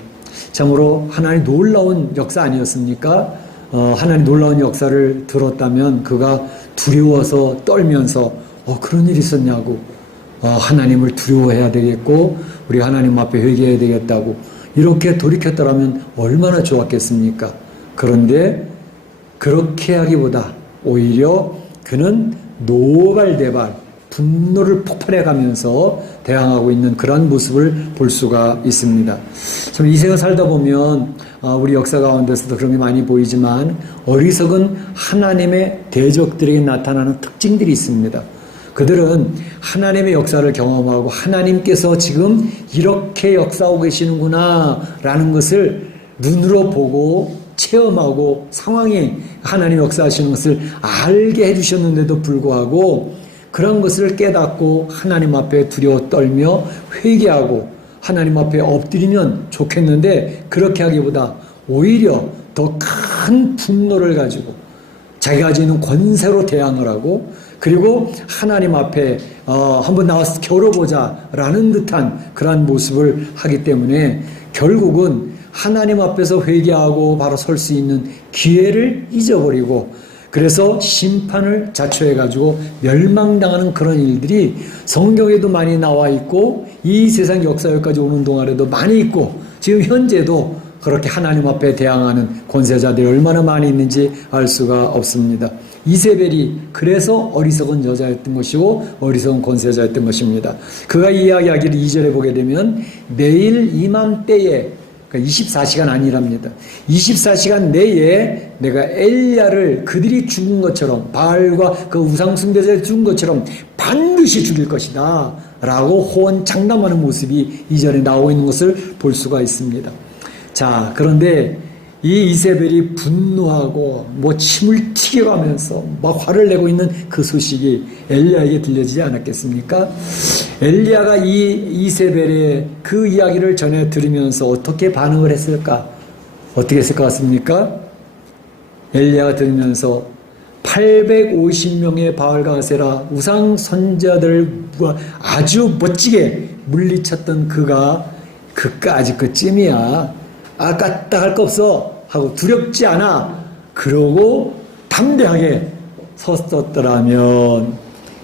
참으로 하나님의 놀라운 역사 아니었습니까? 하나님 놀라운 역사를 들었다면 그가 두려워서 떨면서 그런 일이 있었냐고, 하나님을 두려워해야 되겠고 우리 하나님 앞에 회개해야 되겠다고 이렇게 돌이켰더라면 얼마나 좋았겠습니까? 그런데 그렇게 하기보다 오히려 그는 노발대발 분노를 폭발해가면서 대항하고 있는 그러한 모습을 볼 수가 있습니다. 참 이 세상 살다 보면 우리 역사 가운데서도 그런 게 많이 보이지만 어리석은 하나님의 대적들에게 나타나는 특징들이 있습니다. 그들은 하나님의 역사를 경험하고 하나님께서 지금 이렇게 역사하고 계시는구나 라는 것을 눈으로 보고 체험하고 상황에 하나님 역사하시는 것을 알게 해주셨는데도 불구하고 그런 것을 깨닫고 하나님 앞에 두려워 떨며 회개하고 하나님 앞에 엎드리면 좋겠는데 그렇게 하기보다 오히려 더 큰 분노를 가지고 자기가 가지고 있는 권세로 대항을 하고 그리고 하나님 앞에 한번 나와서 겨뤄보자 라는 듯한 그러한 모습을 하기 때문에 결국은 하나님 앞에서 회개하고 바로 설 수 있는 기회를 잊어버리고 그래서 심판을 자초해가지고 멸망당하는 그런 일들이 성경에도 많이 나와 있고 이 세상 역사 여기까지 오는 동안에도 많이 있고 지금 현재도 그렇게 하나님 앞에 대항하는 권세자들이 얼마나 많이 있는지 알 수가 없습니다. 이세벨이 그래서 어리석은 여자였던 것이고 어리석은 권세자였던 것입니다. 그가 이야기하기를 2절에 보게 되면 매일 이맘때에 그러니까 24시간 아니랍니다. 24시간 내에 내가 엘리야를 그들이 죽은 것처럼 바알과 그 우상 숭배자를 죽은 것처럼 반드시 죽일 것이다 라고 호언장담하는 모습이 2절에 나오고 있는 것을 볼 수가 있습니다. 자, 그런데 이 이세벨이 분노하고 침을 튀겨가면서 막 화를 내고 있는 그 소식이 엘리야에게 들려지지 않았겠습니까? 엘리야가 이 이세벨의 그 이야기를 전해 들으면서 어떻게 반응을 했을까? 어떻게 했을 것 같습니까? 엘리야가 들으면서 850명의 바알과 아세라 우상 선자들을 아주 멋지게 물리쳤던 그가 그까지 그쯤이야. 까딱할 거 없어 하고 두렵지 않아 그러고 담대하게 섰었더라면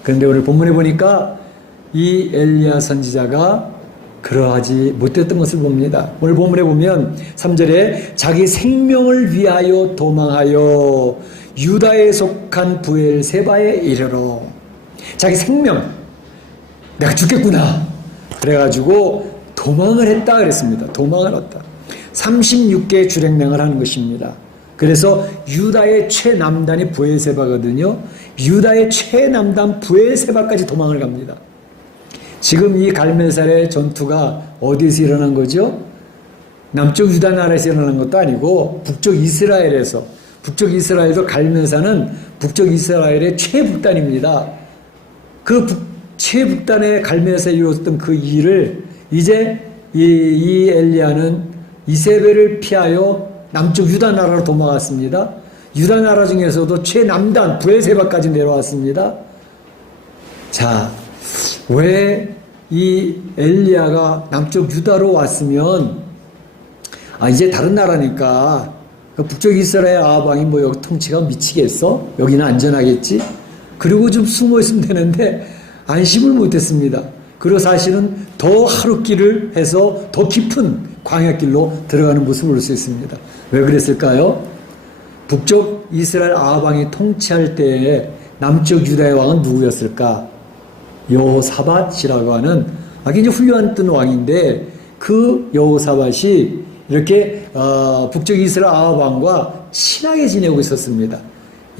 그런데 오늘 본문에 보니까 이 엘리야 선지자가 그러하지 못했던 것을 봅니다. 오늘 본문에 보면 3절에 자기 생명을 위하여 도망하여 유다에 속한 부엘세바에 이르러 자기 생명 내가 죽겠구나 그래가지고 도망을 했다 그랬습니다. 도망을 했다. 36개의 주랭랭을 하는 것입니다. 그래서 유다의 최남단이 부엘세바거든요. 유다의 최남단 부엘세바까지 도망을 갑니다. 지금 이 갈멜살의 전투가 어디서 일어난 거죠? 남쪽 유다 나라에서 일어난 것도 아니고 북쪽 이스라엘에서 북쪽 이스라엘도 갈멜산은 북쪽 이스라엘의 최북단입니다. 그 최북단의 갈멜산에 이루어졌던 그 일을 이제 이 엘리야는 이세벨을 피하여 남쪽 유다 나라로 도망갔습니다. 유다 나라 중에서도 최남단 부엘세바까지 내려왔습니다. 자, 왜 이 엘리야가 남쪽 유다로 왔으면 이제 다른 나라니까 그 북쪽 이스라엘 아합 왕이 뭐 여기 통치가 미치겠어? 여기는 안전하겠지? 그리고 좀 숨어 있으면 되는데 안심을 못했습니다. 그리고 사실은 더 하룻길을 해서 더 깊은 광야길로 들어가는 모습을 볼 수 있습니다. 왜 그랬을까요? 북쪽 이스라엘 아합 왕이 통치할 때에 남쪽 유다의 왕은 누구였을까? 여호사밧이라고 하는 굉장히 훌륭한 왕인데 그 여호사밧이 이렇게 북쪽 이스라엘 아합 왕과 친하게 지내고 있었습니다.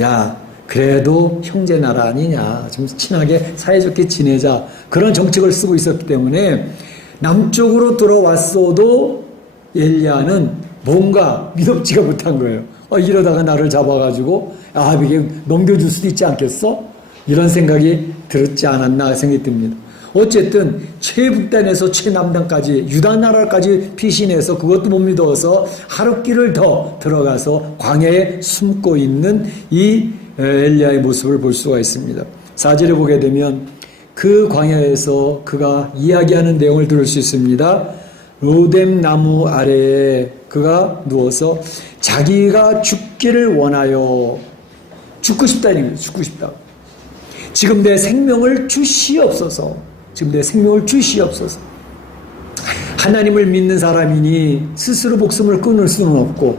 야, 그래도 형제 나라 아니냐, 좀 친하게 사이좋게 지내자, 그런 정책을 쓰고 있었기 때문에 남쪽으로 들어왔어도 엘리야는 뭔가 믿음지가 못한 거예요. 이러다가 나를 잡아가지고 아합에게 넘겨줄 수도 있지 않겠어? 이런 생각이 들었지 않았나 생각이 듭니다. 어쨌든 최북단에서 최남단까지 유다 나라까지 피신해서 그것도 못 믿어서 하룻길을 더 들어가서 광야에 숨고 있는 이 엘리야의 모습을 볼 수가 있습니다. 4절에 보게 되면 그 광야에서 그가 이야기하는 내용을 들을 수 있습니다. 로뎀 나무 아래에 그가 누워서 자기가 죽기를 원하여 죽고 싶다는 거예요. 죽고 싶다. 지금 내 생명을 주시옵소서. 지금 내 생명을 주시옵소서. 하나님을 믿는 사람이니 스스로 목숨을 끊을 수는 없고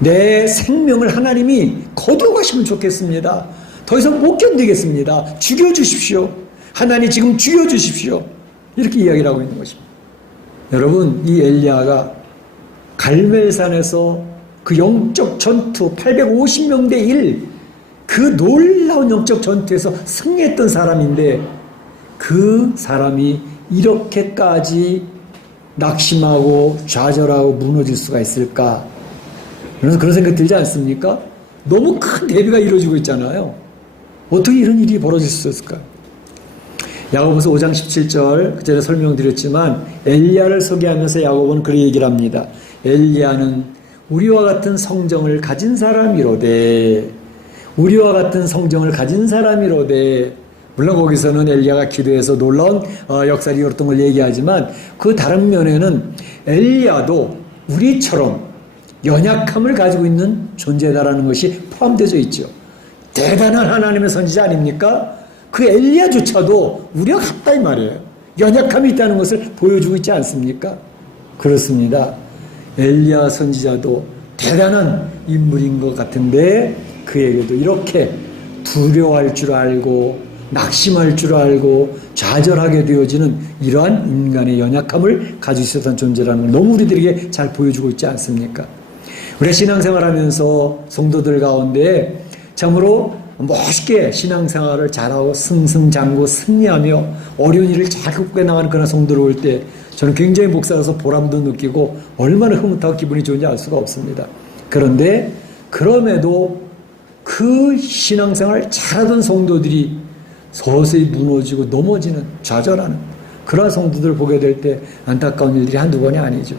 내 생명을 하나님이 거두어가시면 좋겠습니다. 더 이상 못 견디겠습니다. 죽여주십시오. 하나님 지금 죽여주십시오. 이렇게 이야기를 하고 있는 것입니다. 여러분, 이 엘리야가 갈멜산에서 그 영적 전투 850명 대 1, 그 놀라운 영적 전투에서 승리했던 사람인데 그 사람이 이렇게까지 낙심하고 좌절하고 무너질 수가 있을까? 그래서 그런 생각 들지 않습니까? 너무 큰 대비가 이루어지고 있잖아요. 어떻게 이런 일이 벌어질 수 있을까요? 야고보서 5장 17절 그 전에 설명드렸지만 엘리야를 소개하면서 야고보는 그렇게 얘기를 합니다. 엘리야는 우리와 같은 성정을 가진 사람이로되 우리와 같은 성정을 가진 사람이로되 물론 거기서는 엘리야가 기도해서 놀라운 역사를 이뤘던 걸 얘기하지만 그 다른 면에는 엘리야도 우리처럼 연약함을 가지고 있는 존재다라는 것이 포함되어 있죠. 대단한 하나님의 선지자 아닙니까? 그 엘리야조차도 우리와 같다 이 말이에요. 연약함이 있다는 것을 보여주고 있지 않습니까? 그렇습니다. 엘리야 선지자도 대단한 인물인 것 같은데 그에게도 이렇게 두려워할 줄 알고 낙심할 줄 알고 좌절하게 되어지는 이러한 인간의 연약함을 가지고 있었던 존재라는 걸 너무 우리들에게 잘 보여주고 있지 않습니까? 우리가 신앙생활하면서 성도들 가운데 참으로 멋있게 신앙생활을 잘하고 승승장구 승리하며 어려운 일을 잘 극복해 나가는 그런 성도를 볼 때 저는 굉장히 목사로서 보람도 느끼고 얼마나 흐뭇하고 기분이 좋은지 알 수가 없습니다. 그런데 그럼에도 그 신앙생활을 잘하던 성도들이 서서히 무너지고 넘어지는 좌절하는 그러한 성도들을 보게 될 때 안타까운 일들이 한두 번이 아니죠.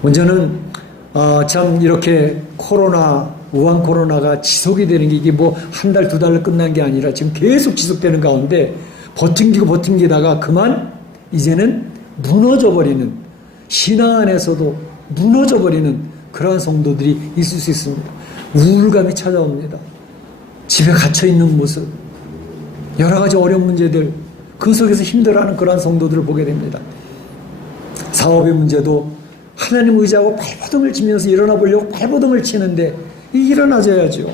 먼저는 참 이렇게 우한 코로나가 지속이 되는 게 이게 뭐 한 달, 두 달로 끝난 게 아니라 지금 계속 지속되는 가운데 버팅기다가 그만 이제는 무너져버리는 신앙 안에서도 무너져버리는 그러한 성도들이 있을 수 있습니다. 우울감이 찾아옵니다. 집에 갇혀있는 모습, 여러 가지 어려운 문제들, 그 속에서 힘들어하는 그러한 성도들을 보게 됩니다. 사업의 문제도 하나님 의지하고 발버둥을 치면서 일어나 보려고 발버둥을 치는데 일어나줘야죠.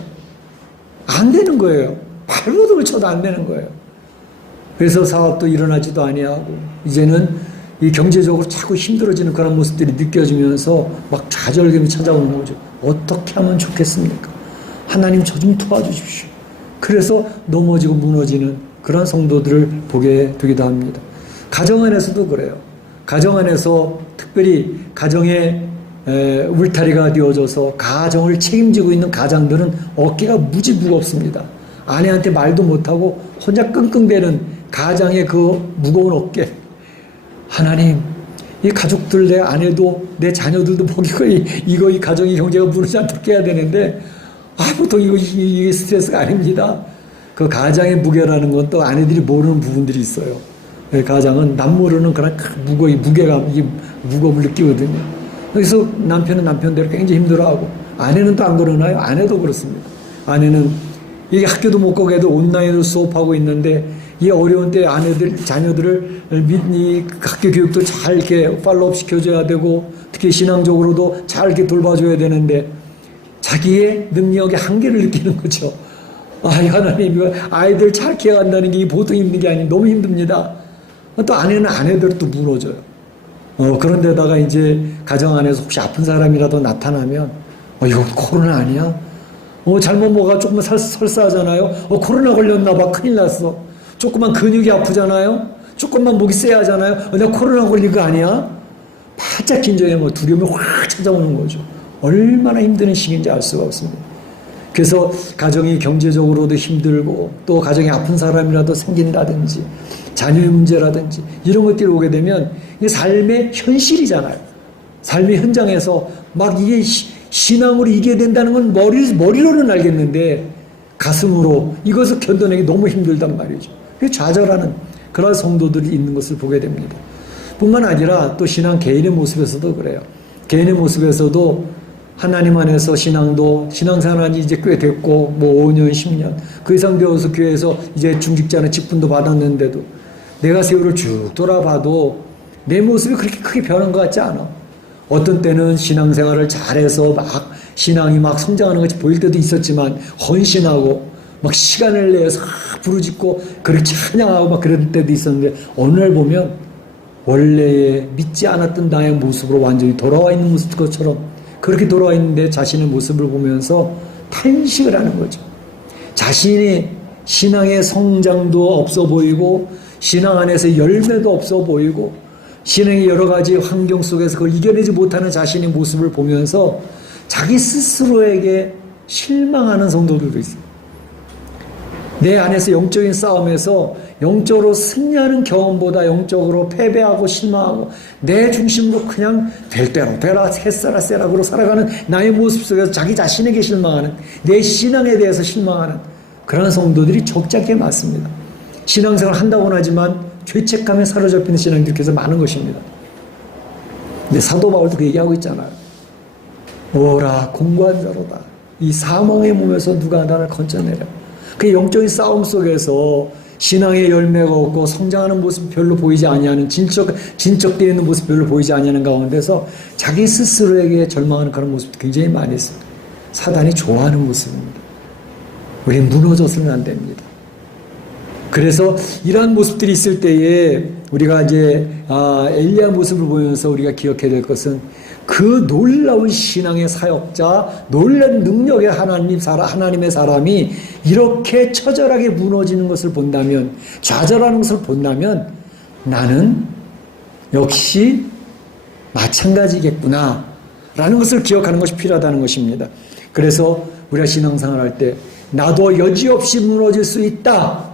안 되는 거예요. 발버둥을 쳐도 안 되는 거예요. 그래서 사업도 일어나지도 아니하고 이제는 이 경제적으로 자꾸 힘들어지는 그런 모습들이 느껴지면서 막 좌절감이 찾아오는 거죠. 어떻게 하면 좋겠습니까? 하나님 저 좀 도와주십시오. 그래서 넘어지고 무너지는 그런 성도들을 보게 되기도 합니다. 가정 안에서도 그래요. 가정 안에서 특별히 가정에 울타리가 되어져서 가정을 책임지고 있는 가장들은 어깨가 무지 무겁습니다. 아내한테 말도 못하고 혼자 끙끙대는 가장의 그 무거운 어깨. 하나님, 이 가족들, 내 아내도 내 자녀들도 먹이고 이 가정의 경제가 무너지지 않도록 해야 되는데 보통 이게 스트레스가 아닙니다. 그 가장의 무게라는 건 또 아내들이 모르는 부분들이 있어요. 가장은 남 모르는 그런 무게감, 이 무거움을 느끼거든요. 그래서 남편은 남편대로 굉장히 힘들어하고, 아내는 또 안 그러나요? 아내도 그렇습니다. 아내는 이게 학교도 못 가게 해도 온라인으로 수업하고 있는데, 이 어려운 때 자녀들을 이 학교 교육도 잘 이렇게 팔로업 시켜줘야 되고, 특히 신앙적으로도 잘 이렇게 돌봐줘야 되는데, 자기의 능력의 한계를 느끼는 거죠. 하나님, 이거 아이들 잘 키워간다는 게 보통 힘든 게 아니고 너무 힘듭니다. 또 아내는 아내대로 또 무너져요. 그런데다가 이제 가정 안에서 혹시 아픈 사람이라도 나타나면, 이거 코로나 아니야? 잘못 먹어가 조금만 설사하잖아요. 코로나 걸렸나 봐. 큰일 났어. 조금만 근육이 아프잖아요. 조금만 목이 쎄야 하잖아요. 내가 코로나 걸린 거 아니야? 바짝 긴장해 뭐 두려움이 확 찾아오는 거죠. 얼마나 힘든 시기인지 알 수가 없습니다. 그래서 가정이 경제적으로도 힘들고, 또 가정에 아픈 사람이라도 생긴다든지, 자녀의 문제라든지 이런 것들이 오게 되면 이게 삶의 현실이잖아요. 삶의 현장에서 막 이게 신앙으로 이겨야 된다는 건 머리로는 알겠는데 가슴으로 이것을 견뎌내기 너무 힘들단 말이죠. 좌절하는 그런 성도들이 있는 것을 보게 됩니다. 뿐만 아니라 또 신앙 개인의 모습에서도 그래요. 개인의 모습에서도 하나님 안에서 신앙생활이 이제 꽤 됐고, 뭐 5년, 10년 그 이상 되어서 교회에서 이제 중직자는 직분도 받았는데도 내가 세월을 쭉 돌아봐도 내 모습이 그렇게 크게 변한 것 같지 않아. 어떤 때는 신앙생활을 잘해서 막 신앙이 막 성장하는 것이 보일 때도 있었지만, 헌신하고 막 시간을 내서 부르짖고 그렇게 찬양하고 막 그럴 때도 있었는데, 어느 날 보면 원래의 믿지 않았던 나의 모습으로 완전히 돌아와 있는 모습 것처럼 그렇게 돌아와 있는데, 자신의 모습을 보면서 탄식을 하는 거죠. 자신의 신앙의 성장도 없어 보이고, 신앙 안에서 열매도 없어 보이고, 신앙의 여러 가지 환경 속에서 그걸 이겨내지 못하는 자신의 모습을 보면서 자기 스스로에게 실망하는 성도들도 있어요. 내 안에서 영적인 싸움에서 영적으로 승리하는 경험보다 영적으로 패배하고 실망하고 내 중심으로 그냥 될 대로 되라, 했어라, 세라로 살아가는 나의 모습 속에서 자기 자신에게 실망하는, 내 신앙에 대해서 실망하는 그런 성도들이 적지 않게 많습니다. 신앙생활 한다고는 하지만 죄책감에 사로잡히는 신앙들이 그래서 많은 것입니다. 근데 사도 바울도 그 얘기하고 있잖아요. 오라 공고한 자로다. 이 사망의 몸에서 누가 나를 건져내려. 그 영적인 싸움 속에서 신앙의 열매가 없고 성장하는 모습이 별로 보이지 아니하는, 진척되어 있는 모습이 별로 보이지 아니하는 가운데서 자기 스스로에게 절망하는 그런 모습도 굉장히 많이 있습니다. 사단이 좋아하는 모습입니다. 우리는 무너져서는 안 됩니다. 그래서 이러한 모습들이 있을 때에 우리가 이제 엘리야 모습을 보면서 우리가 기억해야 될 것은, 그 놀라운 신앙의 사역자, 놀라운 능력의 하나님의 사람이 이렇게 처절하게 무너지는 것을 본다면, 좌절하는 것을 본다면, 나는 역시 마찬가지겠구나 라는 것을 기억하는 것이 필요하다는 것입니다. 그래서 우리가 신앙생활 할 때 나도 여지없이 무너질 수 있다.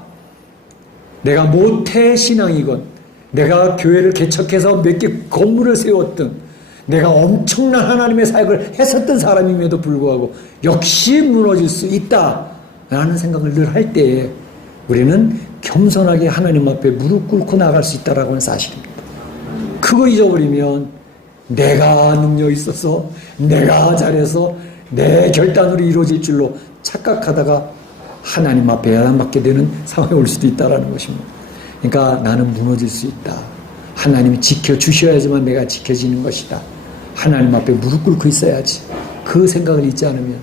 내가 모태 신앙이건, 내가 교회를 개척해서 몇 개 건물을 세웠든, 내가 엄청난 하나님의 사역을 했었던 사람임에도 불구하고 역시 무너질 수 있다라는 생각을 늘 할 때에 우리는 겸손하게 하나님 앞에 무릎 꿇고 나갈 수 있다라고 하는 사실입니다. 그거 잊어버리면 내가 능력이 있어서, 내가 잘해서 내 결단으로 이루어질 줄로 착각하다가 하나님 앞에 야단받게 되는 상황이 올 수도 있다는 것입니다. 그러니까 나는 무너질 수 있다. 하나님이 지켜주셔야지만 내가 지켜지는 것이다. 하나님 앞에 무릎 꿇고 있어야지. 그 생각을 잊지 않으면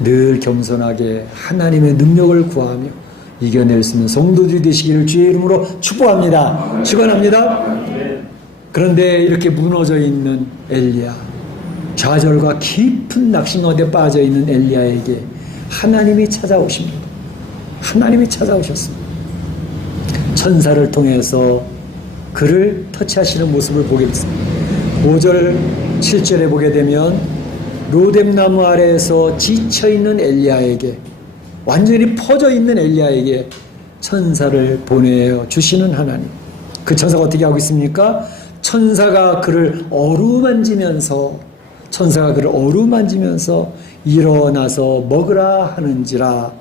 늘 겸손하게 하나님의 능력을 구하며 이겨낼 수 있는 성도들이 되시기를 주의 이름으로 축복합니다. 축원합니다. 그런데 이렇게 무너져 있는 엘리야, 좌절과 깊은 낙심 가운데 빠져 있는 엘리야에게 하나님이 찾아오십니다. 하나님이 찾아오셨습니다. 천사를 통해서 그를 터치하시는 모습을 보게 됐습니다. 5절, 7절에 보게 되면 로뎀나무 아래에서 지쳐있는 엘리야에게, 완전히 퍼져있는 엘리야에게 천사를 보내어 주시는 하나님. 그 천사가 어떻게 하고 있습니까? 천사가 그를 어루만지면서 일어나서 먹으라 하는지라.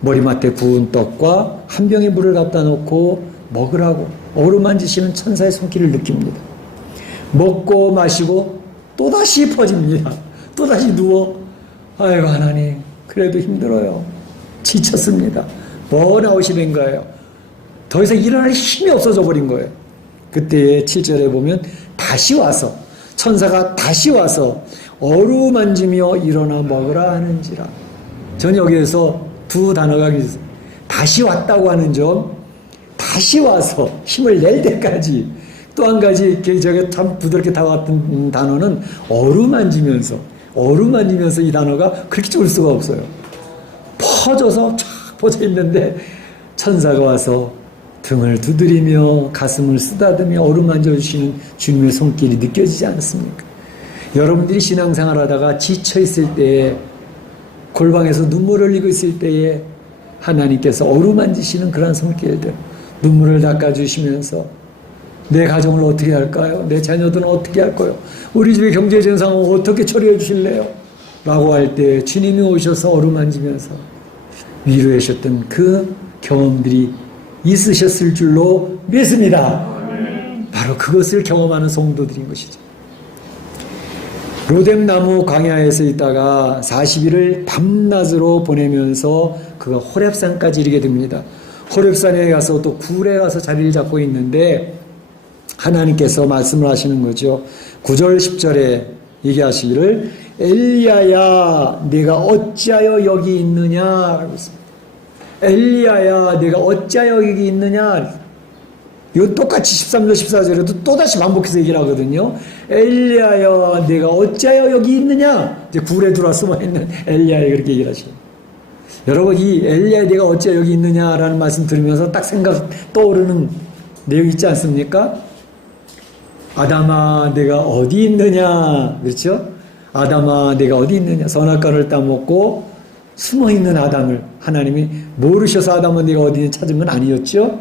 머리맡에 구운 떡과 한 병의 물을 갖다 놓고 먹으라고 어루만지시는 천사의 손길을 느낍니다. 먹고 마시고 또다시 퍼집니다. 또다시 누워. 아이고 하나님 그래도 힘들어요. 지쳤습니다. 번아웃이 된 거예요. 더 이상 일어날 힘이 없어져 버린 거예요. 그때 7절에 보면 다시 와서 천사가 다시 와서 어루만지며 일어나 먹으라 하는지라. 전 여기에서 두 단어가 있어요. 다시 왔다고 하는 점, 다시 와서 힘을 낼 때까지. 또 한 가지 제가 참 부드럽게 다가왔던 단어는 어루만지면서 이 단어가 그렇게 좋을 수가 없어요. 퍼져서 쫙 퍼져 있는데 천사가 와서 등을 두드리며 가슴을 쓰다듬며 어루만져 주시는 주님의 손길이 느껴지지 않습니까? 여러분들이 신앙생활 하다가 지쳐 있을 때에, 골방에서 눈물을 흘리고 있을 때에 하나님께서 어루만지시는 그런 손길들, 눈물을 닦아주시면서 내 가정을 어떻게 할까요? 내 자녀들은 어떻게 할까요? 우리 집의 경제적인 상황을 어떻게 처리해 주실래요? 라고 할 때 주님이 오셔서 어루만지면서 위로해 주셨던 그 경험들이 있으셨을 줄로 믿습니다. 바로 그것을 경험하는 성도들인 것이죠. 로뎀나무 광야에서 있다가 40일을 밤낮으로 보내면서 그가 호렙산까지 이르게 됩니다. 호렙산에 가서 또 굴에 가서 자리를 잡고 있는데 하나님께서 말씀을 하시는 거죠. 9절 10절에 얘기하시기를 엘리야야 내가 어찌하여 여기 있느냐 라고 했습니다. 엘리야야 내가 어찌하여 여기 있느냐. 이거 똑같이 13절 14절에도 또다시 반복해서 얘기를 하거든요. 엘리야야 내가 어찌하여 여기 있느냐. 이제 굴에 들어와 숨어있는 엘리야에 그렇게 얘기를 하시죠. 여러분 이 엘리야야 내가 어찌하여 여기 있느냐라는 말씀 들으면서 딱 떠오르는 내용 있지 않습니까? 아담아 내가 어디 있느냐. 그렇죠? 아담아 내가 어디 있느냐. 선악과를 따먹고 숨어있는 아담을 하나님이 모르셔서 아담은 네가 어디 있는지 찾은 건 아니었죠?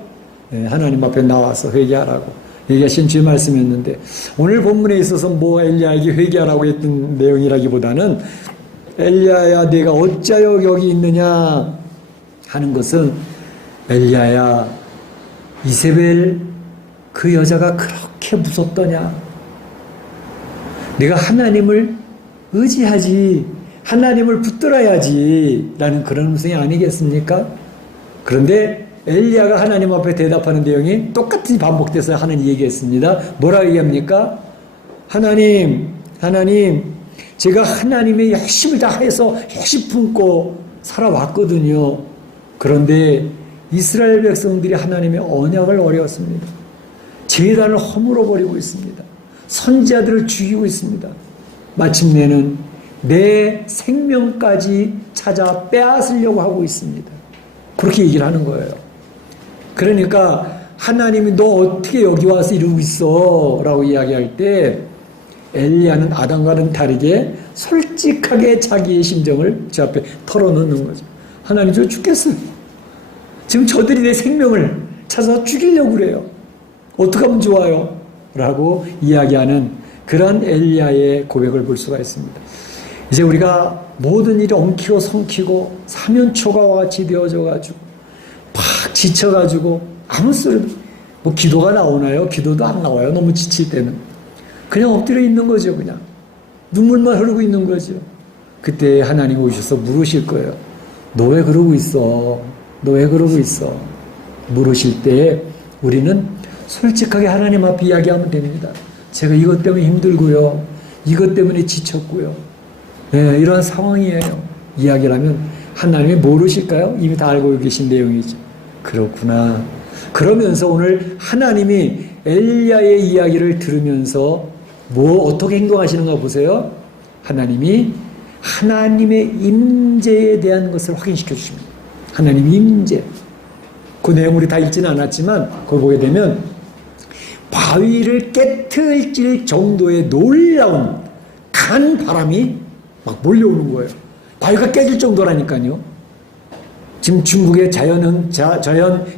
네, 하나님 앞에 나와서 회개하라고 얘기하신 주의 말씀이었는데, 오늘 본문에 있어서 뭐 엘리야에게 회개하라고 했던 내용이라기보다는 엘리야야 내가 어찌하여 여기 있느냐 하는 것은, 엘리야야 이세벨 그 여자가 그렇게 무섭더냐. 네가 하나님을 의지하지, 하나님을 붙들어야지 라는 그런 음성이 아니겠습니까? 그런데 엘리야가 하나님 앞에 대답하는 내용이 똑같이 반복돼서 하나님 얘기했습니다. 뭐라고 얘기합니까? 하나님 제가 하나님의 열심을 다해서 열심히 품고 살아왔거든요. 그런데 이스라엘 백성들이 하나님의 언약을 어겼습니다. 제단을 허물어버리고 있습니다. 선지자들을 죽이고 있습니다. 마침내는 내 생명까지 찾아 빼앗으려고 하고 있습니다. 그렇게 얘기를 하는 거예요. 그러니까 하나님이 너 어떻게 여기 와서 이러고 있어? 라고 이야기할 때 엘리야는 아담과는 다르게 솔직하게 자기의 심정을 제 앞에 털어놓는 거죠. 하나님 저 죽겠어요. 지금 저들이 내 생명을 찾아서 죽이려고 그래요. 어떻게 하면 좋아요? 라고 이야기하는 그런 엘리야의 고백을 볼 수가 있습니다. 이제 우리가 모든 일이 엉키고 성키고 사면초가와 같이 되어져가지고 팍 지쳐가지고 아무 소리도, 뭐 기도가 나오나요? 기도도 안 나와요. 너무 지칠 때는. 그냥 엎드려 있는 거죠. 그냥 눈물만 흐르고 있는 거죠. 그때 하나님 오셔서 물으실 거예요. 너 왜 그러고 있어? 너 왜 그러고 있어? 물으실 때 우리는 솔직하게 하나님 앞에 이야기하면 됩니다. 제가 이것 때문에 힘들고요. 이것 때문에 지쳤고요. 네, 이런 상황이에요. 이야기를 하면 하나님이 모르실까요? 이미 다 알고 계신 내용이죠. 그렇구나. 그러면서 오늘 하나님이 엘리야의 이야기를 들으면서 어떻게 행동하시는가 보세요. 하나님이 하나님의 임재에 대한 것을 확인시켜 주십니다. 하나님 임재. 그 내용 우리 다 읽지는 않았지만 그걸 보게 되면 바위를 깨트릴 정도의 놀라운 간 바람이 막 몰려오는 거예요. 바위가 깨질 정도라니까요. 지금 중국의 자연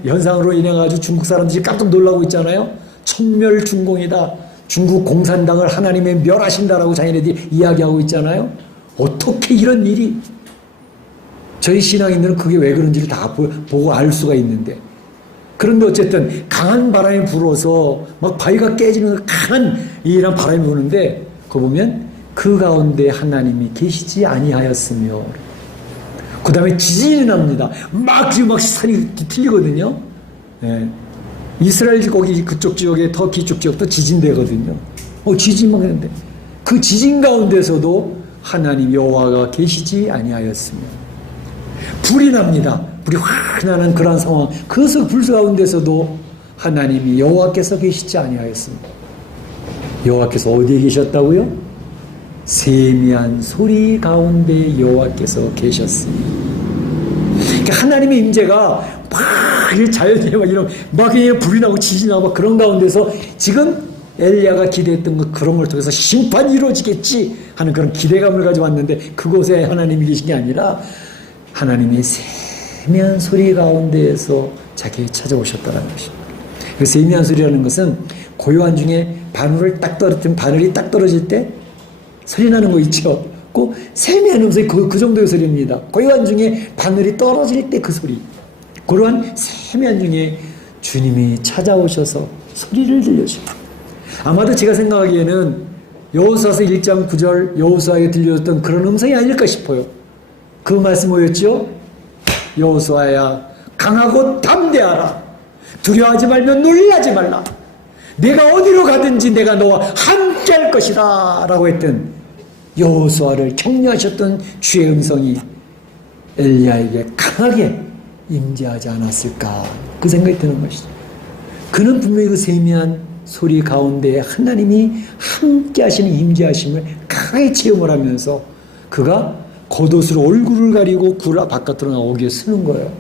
현상으로 인해 가지고 중국 사람들이 깜짝 놀라고 있잖아요. 천멸중공이다. 중국 공산당을 하나님이 멸하신다라고 자기네들이 이야기하고 있잖아요. 어떻게 이런 일이, 저희 신앙인들은 그게 왜 그런지를 다 보고 알 수가 있는데, 그런데 어쨌든 강한 바람이 불어서 막 바위가 깨지는 강한 이런 바람이 부는데 그 보면 그 가운데 하나님이 계시지 아니하였으며, 그 다음에 지진이 납니다. 막 산이 틀리거든요. 예. 이스라엘 거기 그쪽 지역에 터키 쪽 지역도 지진되거든요. 지진만 했는데 그 지진 가운데서도 하나님 여호와가 계시지 아니하였으며, 불이 납니다. 불이 확 나는 그런 상황, 그 불 가운데서도 하나님이 여호와께서 계시지 아니하였습니다. 여호와께서 어디에 계셨다고요? 세미한 소리 가운데 여호와께서 계셨습니다. 그러니까 하나님의 임재가 막 자연에 막 불이 나고 지진이 나고 그런 가운데서 지금 엘리야가 기대했던 그런 걸 통해서 심판이 이루어지겠지 하는 그런 기대감을 가지고 왔는데, 그곳에 하나님이 계신 게 아니라 하나님이 세미한 소리 가운데에서 자기를 찾아오셨다는 것입니다. 그 세미한 소리라는 것은 고요한 중에 바늘을 딱 떨어뜨리면, 바늘이 딱 떨어질 때 소리 나는 거 있죠. 그 세미한 음성이 그 정도의 소리입니다. 고요한 중에 바늘이 떨어질 때 그 소리, 그러한 세미한 중에 주님이 찾아오셔서 소리를 들려줍니다. 아마도 제가 생각하기에는 여호수아서 1장 9절 여호수아에게 들려줬던 그런 음성이 아닐까 싶어요. 그 말씀 뭐였죠? 여호수아야, 강하고 담대하라. 두려워하지 말며 놀라지 말라. 내가 어디로 가든지 내가 너와 함께 할 것이다 라고 했던 여호수아를 격려하셨던 주의 음성이 엘리야에게 강하게 임재하지 않았을까, 그 생각이 드는 것이죠. 그는 분명히 그 세미한 소리 가운데 하나님이 함께 하시는 임재하심을 강하게 체험을 하면서 그가 겉옷으로 얼굴을 가리고 굴 바깥으로 나오기에 쓰는 거예요.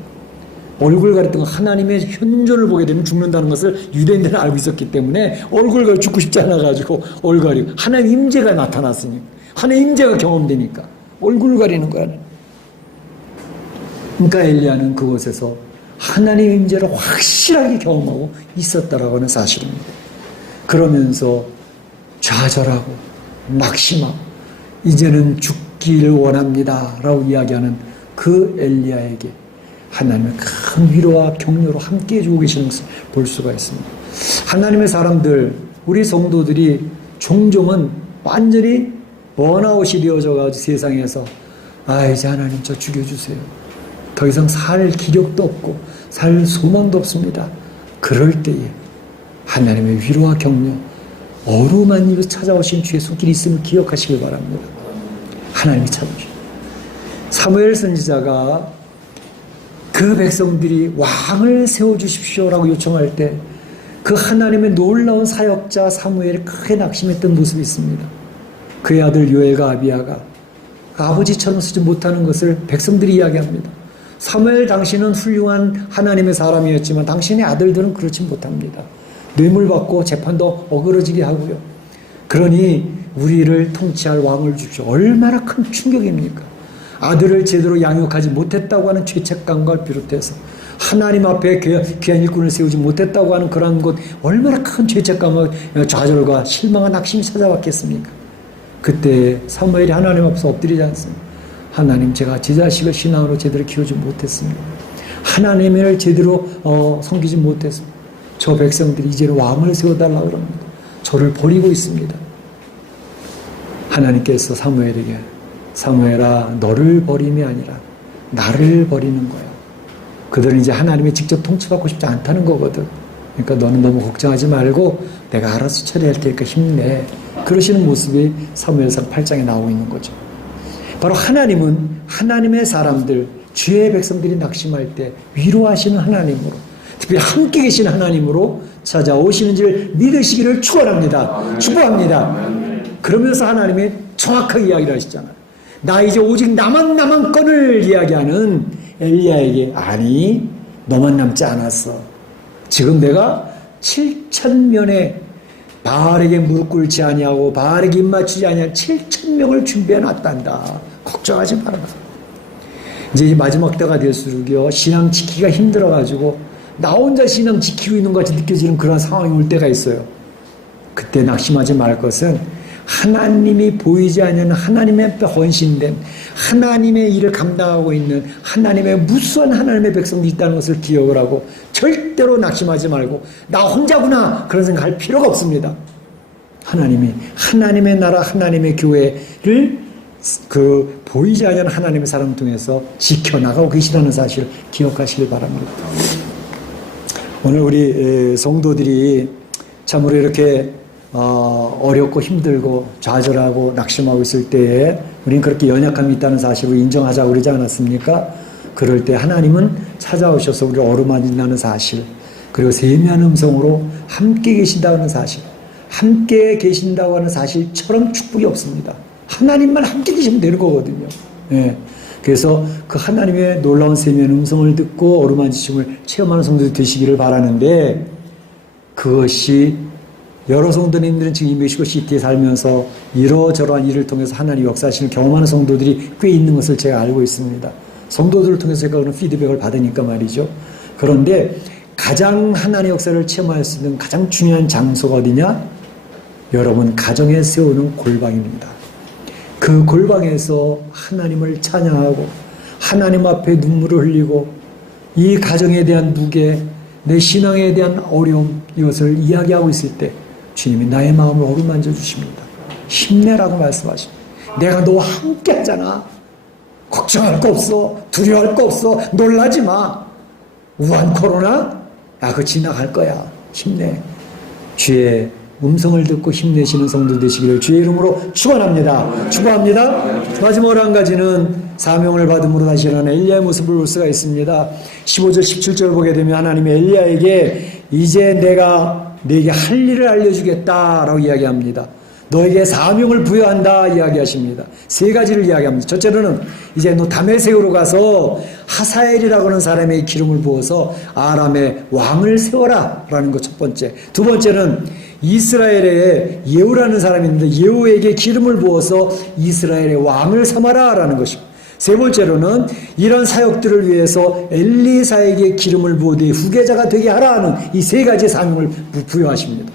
얼굴 가렸던 건 하나님의 현존을 보게 되면 죽는다는 것을 유대인들은 알고 있었기 때문에 얼굴 가리고 죽고 싶지 않아가지고 얼굴 가리고, 하나님 임재가 나타났으니까, 하나님 임재가 경험되니까 얼굴을 가리는 거야. 그러니까 엘리야는 그곳에서 하나님 임재를 확실하게 경험하고 있었다라고 하는 사실입니다. 그러면서 좌절하고 낙심하고 이제는 죽기를 원합니다 라고 이야기하는 그 엘리야에게 하나님의 큰 위로와 격려로 함께 해주고 계시는 것을 볼 수가 있습니다. 하나님의 사람들, 우리 성도들이 종종은 완전히 번아웃이 되어져가지고 세상에서 이제 하나님 저 죽여주세요, 더 이상 살 기력도 없고 살 소망도 없습니다. 그럴 때에 하나님의 위로와 격려, 어루만 입에서 찾아오신 주의 손길이 있음을 기억하시길 바랍니다. 하나님이 찾아오십니다. 사무엘 선지자가 그 백성들이 왕을 세워주십시오라고 요청할 때 그 하나님의 놀라운 사역자 사무엘이 크게 낙심했던 모습이 있습니다. 그의 아들 요엘과 아비야가 아버지처럼 쓰지 못하는 것을 백성들이 이야기합니다. 사무엘 당신은 훌륭한 하나님의 사람이었지만 당신의 아들들은 그렇지 못합니다. 뇌물받고 재판도 어그러지게 하고요. 그러니 우리를 통치할 왕을 주십시오. 얼마나 큰 충격입니까? 아들을 제대로 양육하지 못했다고 하는 죄책감을 비롯해서 하나님 앞에 귀한 일꾼을 세우지 못했다고 하는 그런 것, 얼마나 큰 죄책감과 좌절과 실망과 낙심이 찾아왔겠습니까? 그때 사무엘이 하나님 앞에서 엎드리지 않습니다. 하나님, 제가 제 자식을 신앙으로 제대로 키우지 못했습니다. 하나님을 제대로 섬기지 못했습니다. 저 백성들이 이제는 왕을 세워달라고 합니다. 저를 버리고 있습니다. 하나님께서 사무엘에게, 사무엘아, 너를 버림이 아니라 나를 버리는 거야. 그들은 이제 하나님이 직접 통치받고 싶지 않다는 거거든. 그러니까 너는 너무 걱정하지 말고 내가 알아서 처리할 테니까 힘내. 그러시는 모습이 사무엘상 8장에 나오고 있는 거죠. 바로 하나님은 하나님의 사람들, 주의 백성들이 낙심할 때 위로하시는 하나님으로, 특별히 함께 계신 하나님으로 찾아오시는지를 믿으시기를 축원합니다. 축복합니다. 그러면서 하나님이 정확하게 이야기를 하시잖아요. 나 이제 오직 나만 건을 이야기하는 엘리야에게, 아니 너만 남지 않았어. 지금 내가 7,000명의 바알에게 무릎 꿇지 아니하고 바알에게 입 맞추지 아니한 7,000명을 준비해 놨단다. 걱정하지 말아라. 이제 마지막 때가 될수록요, 신앙 지키기가 힘들어가지고 나 혼자 신앙 지키고 있는 것 같이 느껴지는 그런 상황이 올 때가 있어요. 그때 낙심하지 말 것은 하나님이 보이지 않는 하나님의 앞에 헌신된 하나님의 일을 감당하고 있는 하나님의 무수한 하나님의 백성들이 있다는 것을 기억을 하고 절대로 낙심하지 말고 나 혼자구나 그런 생각할 필요가 없습니다. 하나님의 나라, 하나님의 교회를 보이지 않는 하나님의 사람 통해서 지켜나가고 계시다는 사실을 기억하시길 바랍니다. 오늘 우리 성도들이 참으로 이렇게 어렵고 힘들고 좌절하고 낙심하고 있을 때에 우리는 그렇게 연약함이 있다는 사실을 인정하자고 그러지 않았습니까? 그럴 때 하나님은 찾아오셔서 우리를 어루만진다는 사실, 그리고 세미한 음성으로 함께 계신다는 사실, 함께 계신다고 하는 사실처럼 축복이 없습니다. 하나님만 함께 계시면 되는 거거든요. 예. 그래서 그 하나님의 놀라운 세미한 음성을 듣고 어루만지심을 체험하는 성도들이 되시기를 바라는데, 그것이 여러 성도님들은 지금 이 멕시코 시티에 살면서 이러저러한 일을 통해서 하나님 역사하시는 경험하는 성도들이 꽤 있는 것을 제가 알고 있습니다. 성도들을 통해서 제가 그런 피드백을 받으니까 말이죠. 그런데 가장 하나님의 역사를 체험할 수 있는 가장 중요한 장소가 어디냐? 여러분 가정에 세우는 골방입니다. 그 골방에서 하나님을 찬양하고 하나님 앞에 눈물을 흘리고 이 가정에 대한 무게, 내 신앙에 대한 어려움, 이것을 이야기하고 있을 때 주님이 나의 마음을 어루만져 주십니다. 힘내라고 말씀하십니다. 내가 너와 함께 하잖아. 걱정할 거 없어. 두려워할 거 없어. 놀라지 마. 우한 코로나? 그거 지나갈 거야. 힘내. 주의 음성을 듣고 힘내시는 성도 되시기를 주의 이름으로 축원합니다. 축원합니다. 마지막으로 한 가지는 사명을 받음으로 다시 일어나는 엘리야의 모습을 볼 수가 있습니다. 15절 17절 보게 되면 하나님이 엘리야에게 이제 내가 네게 할 일을 알려주겠다라고 이야기합니다. 너에게 사명을 부여한다 이야기하십니다. 세 가지를 이야기합니다. 첫째로는 이제 너 다메섹으로 가서 하사엘이라고 하는 사람의 기름을 부어서 아람의 왕을 세워라 라는 것 첫 번째. 두 번째는 이스라엘에 예후라는 사람이 있는데 예후에게 기름을 부어서 이스라엘의 왕을 삼아라 라는 것입니다. 세 번째로는 이런 사역들을 위해서 엘리사에게 기름을 부어 네 후계자가 되게 하라는 이 세 가지의 사명을 부여하십니다.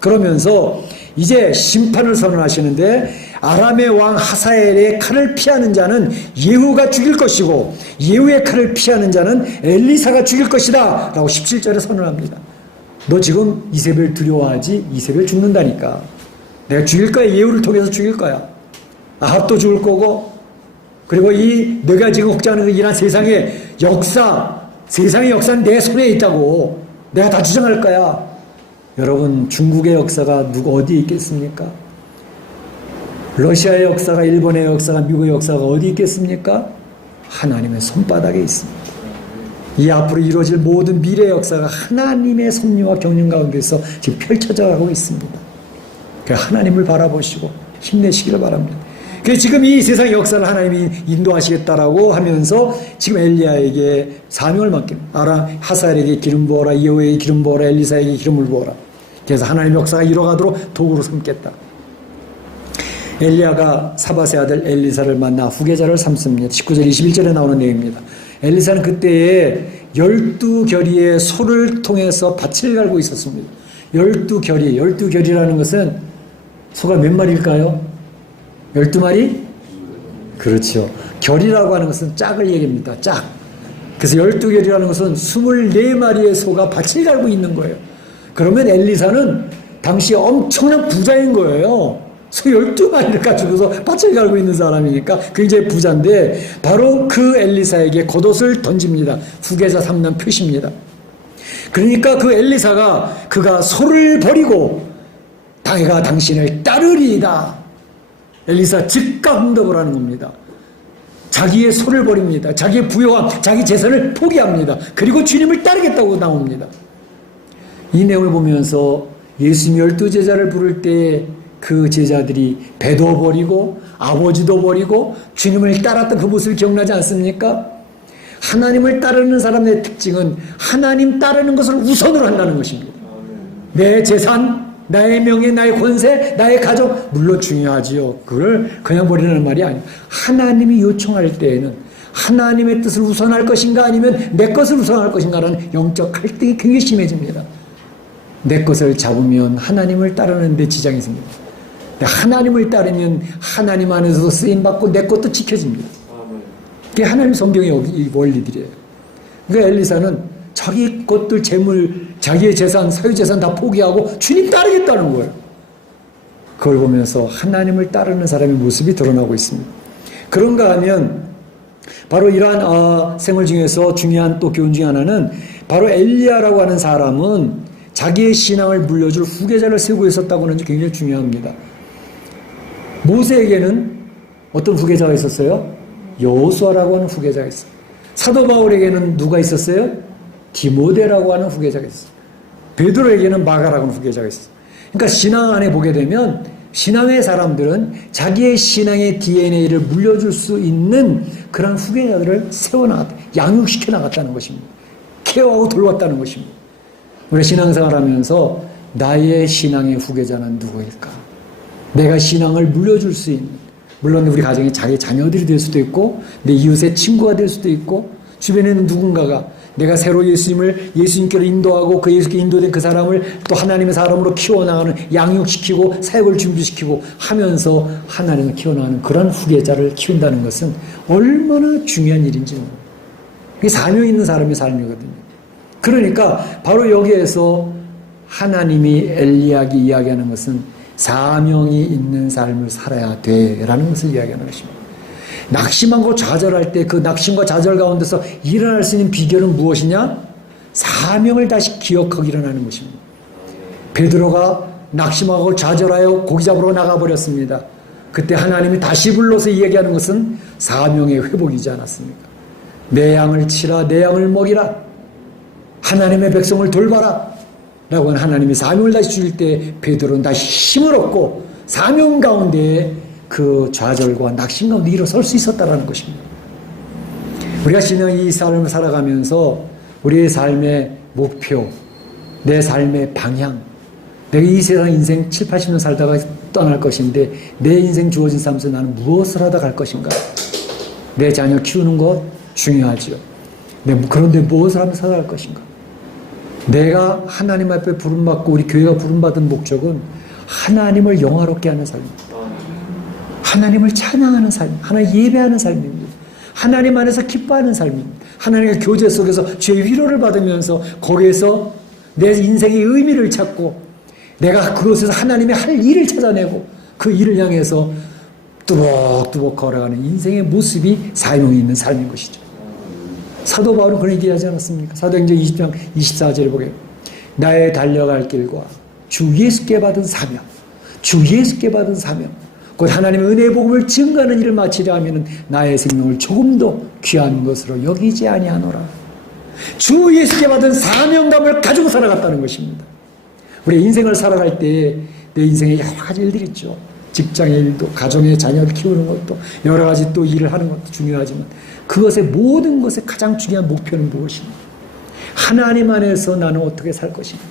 그러면서 이제 심판을 선언하시는데 아람의 왕 하사엘의 칼을 피하는 자는 예후가 죽일 것이고 예후의 칼을 피하는 자는 엘리사가 죽일 것이다 라고 17절에 선언합니다. 너 지금 이세벨 두려워하지? 이세벨 죽는다니까. 내가 죽일 거야. 예후를 통해서 죽일 거야. 아합도 죽을 거고, 그리고 내가 지금 혹자하는 이런 세상의 세상의 역사는 내 손에 있다고 내가 다 주장할 거야. 여러분, 중국의 역사가 어디에 있겠습니까? 러시아의 역사가, 일본의 역사가, 미국의 역사가 어디 있겠습니까? 하나님의 손바닥에 있습니다. 이 앞으로 이루어질 모든 미래의 역사가 하나님의 섭리와 경륜 가운데서 지금 펼쳐져 가고 있습니다. 그러니까 하나님을 바라보시고 힘내시기를 바랍니다. 그래서 지금 이 세상의 역사를 하나님이 인도하시겠다라고 하면서 지금 엘리야에게 사명을 맡깁니다. 하사엘에게 기름 부어라, 예후에게 기름 부어라, 엘리사에게 기름을 부어라. 그래서 하나님의 역사가 이뤄가도록 도구로 삼겠다. 엘리야가 사밧의 아들 엘리사를 만나 후계자를 삼습니다. 19절 21절에 나오는 내용입니다. 엘리사는 그때에 12결의의 소를 통해서 밭을 갈고 있었습니다. 12결의라는 것은 소가 몇 마리일까요? 12마리? 그렇죠. 결이라고 하는 것은 짝을 얘기합니다. 짝. 그래서 12결이라는 것은 24마리의 소가 밭을 갈고 있는 거예요. 그러면 엘리사는 당시 엄청난 부자인 거예요. 소 12마리를 가지고서 밭을 갈고 있는 사람이니까 굉장히 부자인데 바로 그 엘리사에게 겉옷을 던집니다. 후계자 삼는 표시입니다. 그러니까 그 엘리사가 그가 소를 버리고 내가 당신을 따르리이다. 엘리사 즉각 응답을 하는 겁니다. 자기의 소를 버립니다. 자기의 부요함, 자기 재산을 포기합니다. 그리고 주님을 따르겠다고 나옵니다. 이 내용을 보면서 예수님 12제자를 부를 때 그 제자들이 배도 버리고 아버지도 버리고 주님을 따랐던 그 모습이 기억나지 않습니까? 하나님을 따르는 사람의 특징은 하나님 따르는 것을 우선으로 한다는 것입니다. 내 재산, 나의 명예, 나의 권세, 나의 가족 물론 중요하지요. 그걸 그냥 버리는 말이 아니에요. 하나님이 요청할 때에는 하나님의 뜻을 우선할 것인가 아니면 내 것을 우선할 것인가라는 영적 갈등이 굉장히 심해집니다. 내 것을 잡으면 하나님을 따르는 데 지장이 있습니다. 하나님을 따르면 하나님 안에서도 쓰임받고 내 것도 지켜집니다. 그게 하나님 성경의 원리들이에요. 그러니까 엘리사는 자기 것들, 재물, 자기의 재산, 사유재산 다 포기하고 주님 따르겠다는 거예요. 그걸 보면서 하나님을 따르는 사람의 모습이 드러나고 있습니다. 그런가 하면 바로 이러한 생활 중에서 중요한 또 교훈 중에 하나는 바로 엘리야라고 하는 사람은 자기의 신앙을 물려줄 후계자를 세우고 있었다고 하는 게 굉장히 중요합니다. 모세에게는 어떤 후계자가 있었어요? 여호수아라고 하는 후계자가 있어요. 사도 바울에게는 누가 있었어요? 디모데라고 하는 후계자가 있어요. 베드로에게는 마가라고 하는 후계자가 있어요. 그러니까 신앙 안에 보게 되면 신앙의 사람들은 자기의 신앙의 DNA를 물려줄 수 있는 그런 후계자들을 세워나갔다, 양육시켜 나갔다는 것입니다. 케어하고 돌봤다는 것입니다. 우리가 신앙생활 하면서 나의 신앙의 후계자는 누구일까? 내가 신앙을 물려줄 수 있는, 물론 우리 가정에 자기 자녀들이 될 수도 있고 내 이웃의 친구가 될 수도 있고 주변에 있는 누군가가 내가 새로 예수님께로 인도하고 그 예수께 인도된 그 사람을 또 하나님의 사람으로 키워나가는, 양육시키고 사역을 준비시키고 하면서 하나님을 키워나가는 그런 후계자를 키운다는 것은 얼마나 중요한 일인지 모릅니다. 그게 사명 있는 사람의 삶이거든요. 그러니까 바로 여기에서 하나님이 엘리야에게 이야기하는 것은 사명이 있는 삶을 살아야 돼라는 것을 이야기하는 것입니다. 낙심하고 좌절할 때 그 낙심과 좌절 가운데서 일어날 수 있는 비결은 무엇이냐? 사명을 다시 기억하고 일어나는 것입니다. 베드로가 낙심하고 좌절하여 고기 잡으러 나가버렸습니다. 그때 하나님이 다시 불러서 이야기하는 것은 사명의 회복이지 않았습니까? 내 양을 치라, 내 양을 먹이라, 하나님의 백성을 돌봐라 라고 하는 하나님이 사명을 다시 주실 때 베드로는 다시 힘을 얻고 사명 가운데 그 좌절과 낙심 가운데 일어설 수 있었다는 것입니다. 우리가 신앙의 이 삶을 살아가면서 우리의 삶의 목표, 내 삶의 방향, 내가 이 세상 인생 7, 80년 살다가 떠날 것인데 내 인생 주어진 삶에서 나는 무엇을 하다 갈 것인가? 내 자녀 키우는 것 중요하죠. 그런데 무엇을 하면서 살아갈 것인가? 내가 하나님 앞에 부름받고 우리 교회가 부름받은 목적은 하나님을 영화롭게 하는 삶입니다. 하나님을 찬양하는 삶, 하나님 예배하는 삶입니다. 하나님 안에서 기뻐하는 삶입니다. 하나님의 교제 속에서 주의 위로를 받으면서 거기에서 내 인생의 의미를 찾고 내가 그곳에서 하나님의 할 일을 찾아내고 그 일을 향해서 뚜벅뚜벅 걸어가는 인생의 모습이 사명이 있는 삶인 것이죠. 사도 바울은 그런 얘기하지 않았습니까? 사도행전 20장 24절에 보게 나의 달려갈 길과 주 예수께 받은 사명, 주 예수께 받은 사명, 곧 하나님의 은혜의 복음을 증거하는 일을 마치려 하면 나의 생명을 조금도 귀한 것으로 여기지 아니하노라. 주 예수께 받은 사명감을 가지고 살아갔다는 것입니다. 우리 인생을 살아갈 때 내 인생에 여러 가지 일들이 있죠. 직장의 일도, 가정의 자녀를 키우는 것도, 여러 가지 또 일을 하는 것도 중요하지만 그것의 모든 것의 가장 중요한 목표는 무엇입니까? 하나님 안에서 나는 어떻게 살 것인가?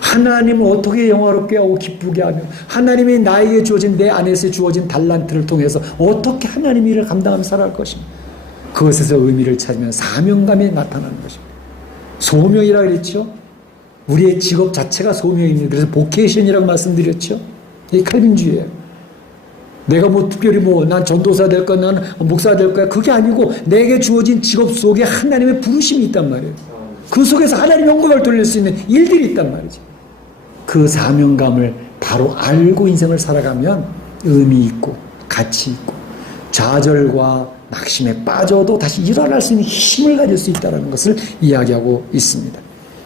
하나님을 어떻게 영화롭게 하고 기쁘게 하며 하나님이 나에게 주어진 내 안에서 주어진 달란트를 통해서 어떻게 하나님 일을 감당하며 살아갈 것인가? 그것에서 의미를 찾으면 사명감이 나타나는 것입니다. 소명이라 그랬죠? 우리의 직업 자체가 소명입니다. 그래서 보케이션이라고 말씀드렸죠? 이게 칼빈주의예요. 내가 특별히 난 전도사 될 거야, 난 목사 될 거야. 그게 아니고 내게 주어진 직업 속에 하나님의 부르심이 있단 말이에요. 그 속에서 하나님 영광을 돌릴 수 있는 일들이 있단 말이죠. 그 사명감을 바로 알고 인생을 살아가면 의미 있고 가치 있고 좌절과 낙심에 빠져도 다시 일어날 수 있는 힘을 가질 수 있다는 것을 이야기하고 있습니다.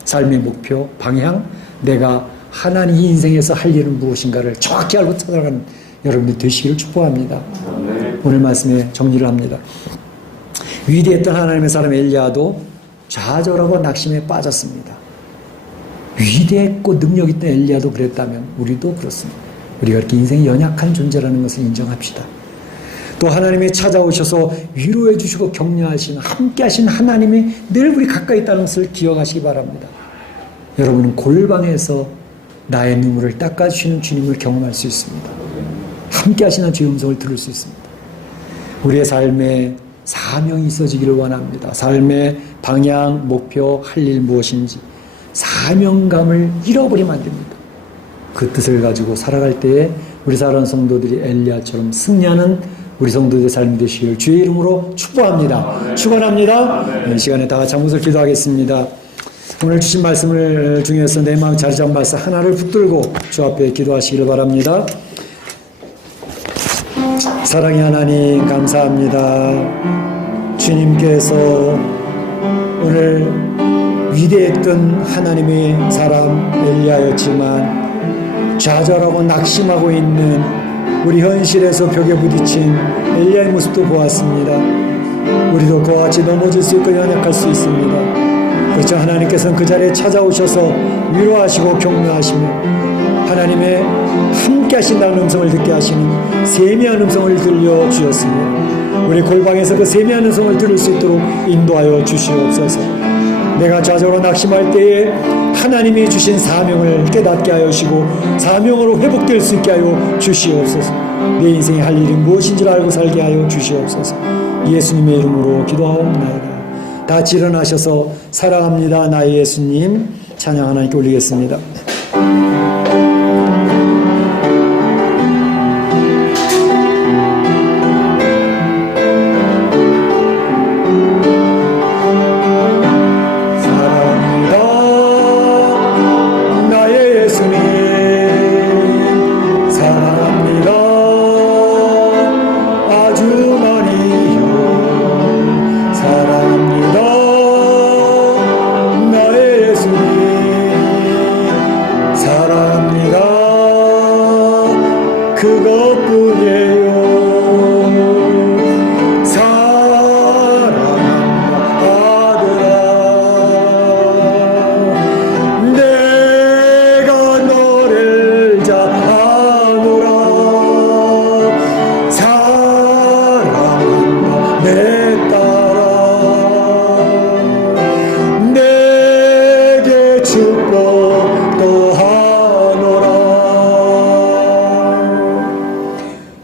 삶의 목표, 방향, 내가 하나님 이 인생에서 할 일은 무엇인가를 정확히 알고 찾아가는 여러분들 되시기를 축복합니다. 오늘 말씀에 정리를 합니다. 위대했던 하나님의 사람 엘리야도 좌절하고 낙심에 빠졌습니다. 위대했고 능력 있던 엘리야도 그랬다면 우리도 그렇습니다. 우리가 이렇게 인생이 연약한 존재라는 것을 인정합시다. 또 하나님이 찾아오셔서 위로해 주시고 격려하시는 함께 하시는 하나님이 늘 우리 가까이 있다는 것을 기억하시기 바랍니다. 여러분은 골방에서 나의 눈물을 닦아주시는 주님을 경험할 수 있습니다. 함께 하시는 주의 음성을 들을 수 있습니다. 우리의 삶에 사명이 있어지기를 원합니다. 삶의 방향, 목표, 할 일 무엇인지 사명감을 잃어버리면 안 됩니다. 그 뜻을 가지고 살아갈 때에 우리 사랑하는 성도들이 엘리야처럼 승리하는 우리 성도들의 삶이 되시길 주의 이름으로 축복합니다. 축원합니다. 이 시간에 다 같이 한 목소리 기도하겠습니다. 오늘 주신 말씀을 중에서 내 마음 자리 잡은 말씀 하나를 붙들고 주 앞에 기도하시기를 바랍니다. 사랑의 하나님 감사합니다. 주님께서 오늘 위대했던 하나님의 사람 엘리야였지만 좌절하고 낙심하고 있는 우리 현실에서 벽에 부딪힌 엘리야의 모습도 보았습니다. 우리도 그와 같이 넘어질 수 있고 연약할 수 있습니다. 그렇죠. 하나님께서는 그 자리에 찾아오셔서 위로하시고 격려하시며 하나님의 함께 하신다는 음성을 듣게 하시는 세미한 음성을 들려주셨습니다. 우리 골방에서 그 세미한 음성을 들을 수 있도록 인도하여 주시옵소서. 내가 좌절하고 낙심할 때에 하나님이 주신 사명을 깨닫게 하여 주시고 사명으로 회복될 수 있게 하여 주시옵소서. 내 인생에 할 일이 무엇인지를 알고 살게 하여 주시옵소서. 예수님의 이름으로 기도하옵나이다. 다 같이 일어나셔서 사랑합니다 나의 예수님 찬양 하나님께 올리겠습니다.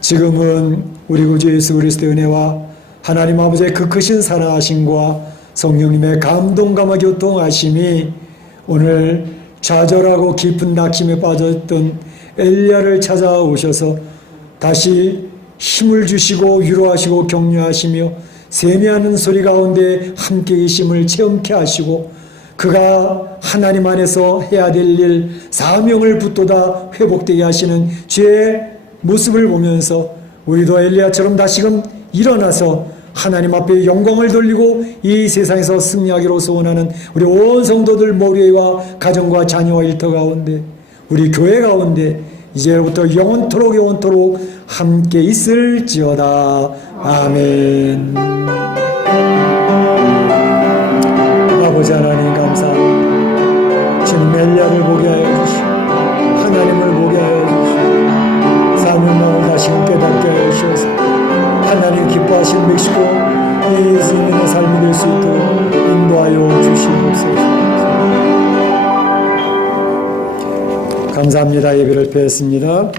지금은 우리 구주 예수 그리스도의 은혜와 하나님 아버지의 그 크신 사랑하심과 성령님의 감동감화 교통하심이 오늘 좌절하고 깊은 낙심에 빠졌던 엘리야를 찾아오셔서 다시 힘을 주시고 위로하시고 격려하시며 세미하는 소리 가운데 함께 계심을 체험케 하시고 그가 하나님 안에서 해야 될 일 사명을 붙돋아 회복되게 하시는 주의 모습을 보면서 우리도 엘리야처럼 다시금 일어나서 하나님 앞에 영광을 돌리고 이 세상에서 승리하기로 소원하는 우리 온 성도들 머리와 가정과 자녀와 일터 가운데 우리 교회 가운데 이제부터 영원토록 함께 있을지어다. 아멘. 아버지 하나님 감사합니다. 주님 엘리야를 보게 하여 주시고 하나님을 보게 하여 주시고 사명을 다시금 깨닫게 하여 주셔서 하나님 기뻐하신 멕시코 예수님의 삶이 될 수 있도록 인도하여 주시옵소서. 감사합니다. 예배를 폐했습니다.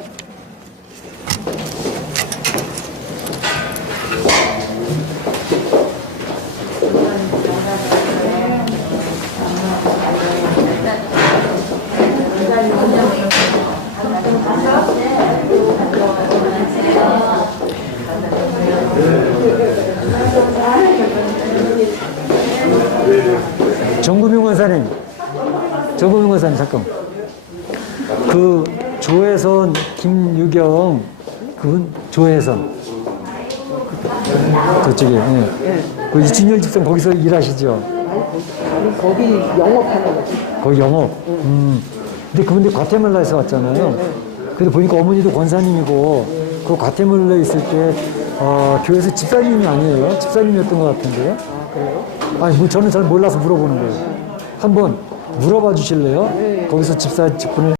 정구명 원사님 잠깐. 그 조혜선 김유경 그분 조혜선 저쪽에 그 이춘열 집사님 거기서 일하시죠? 아니 거기 영업하는 거지. 거기 영업. 근데 그분들 과테말라에서 왔잖아요. 근데 보니까 어머니도 권사님이고 그 과테말라에 있을 때 교회에서 집사님이 아니에요? 집사님이었던 것 같은데요? 아 그래요? 아니 뭐 저는 잘 몰라서 물어보는 거예요. 한번 물어봐 주실래요? 네. 거기서 집사 직분을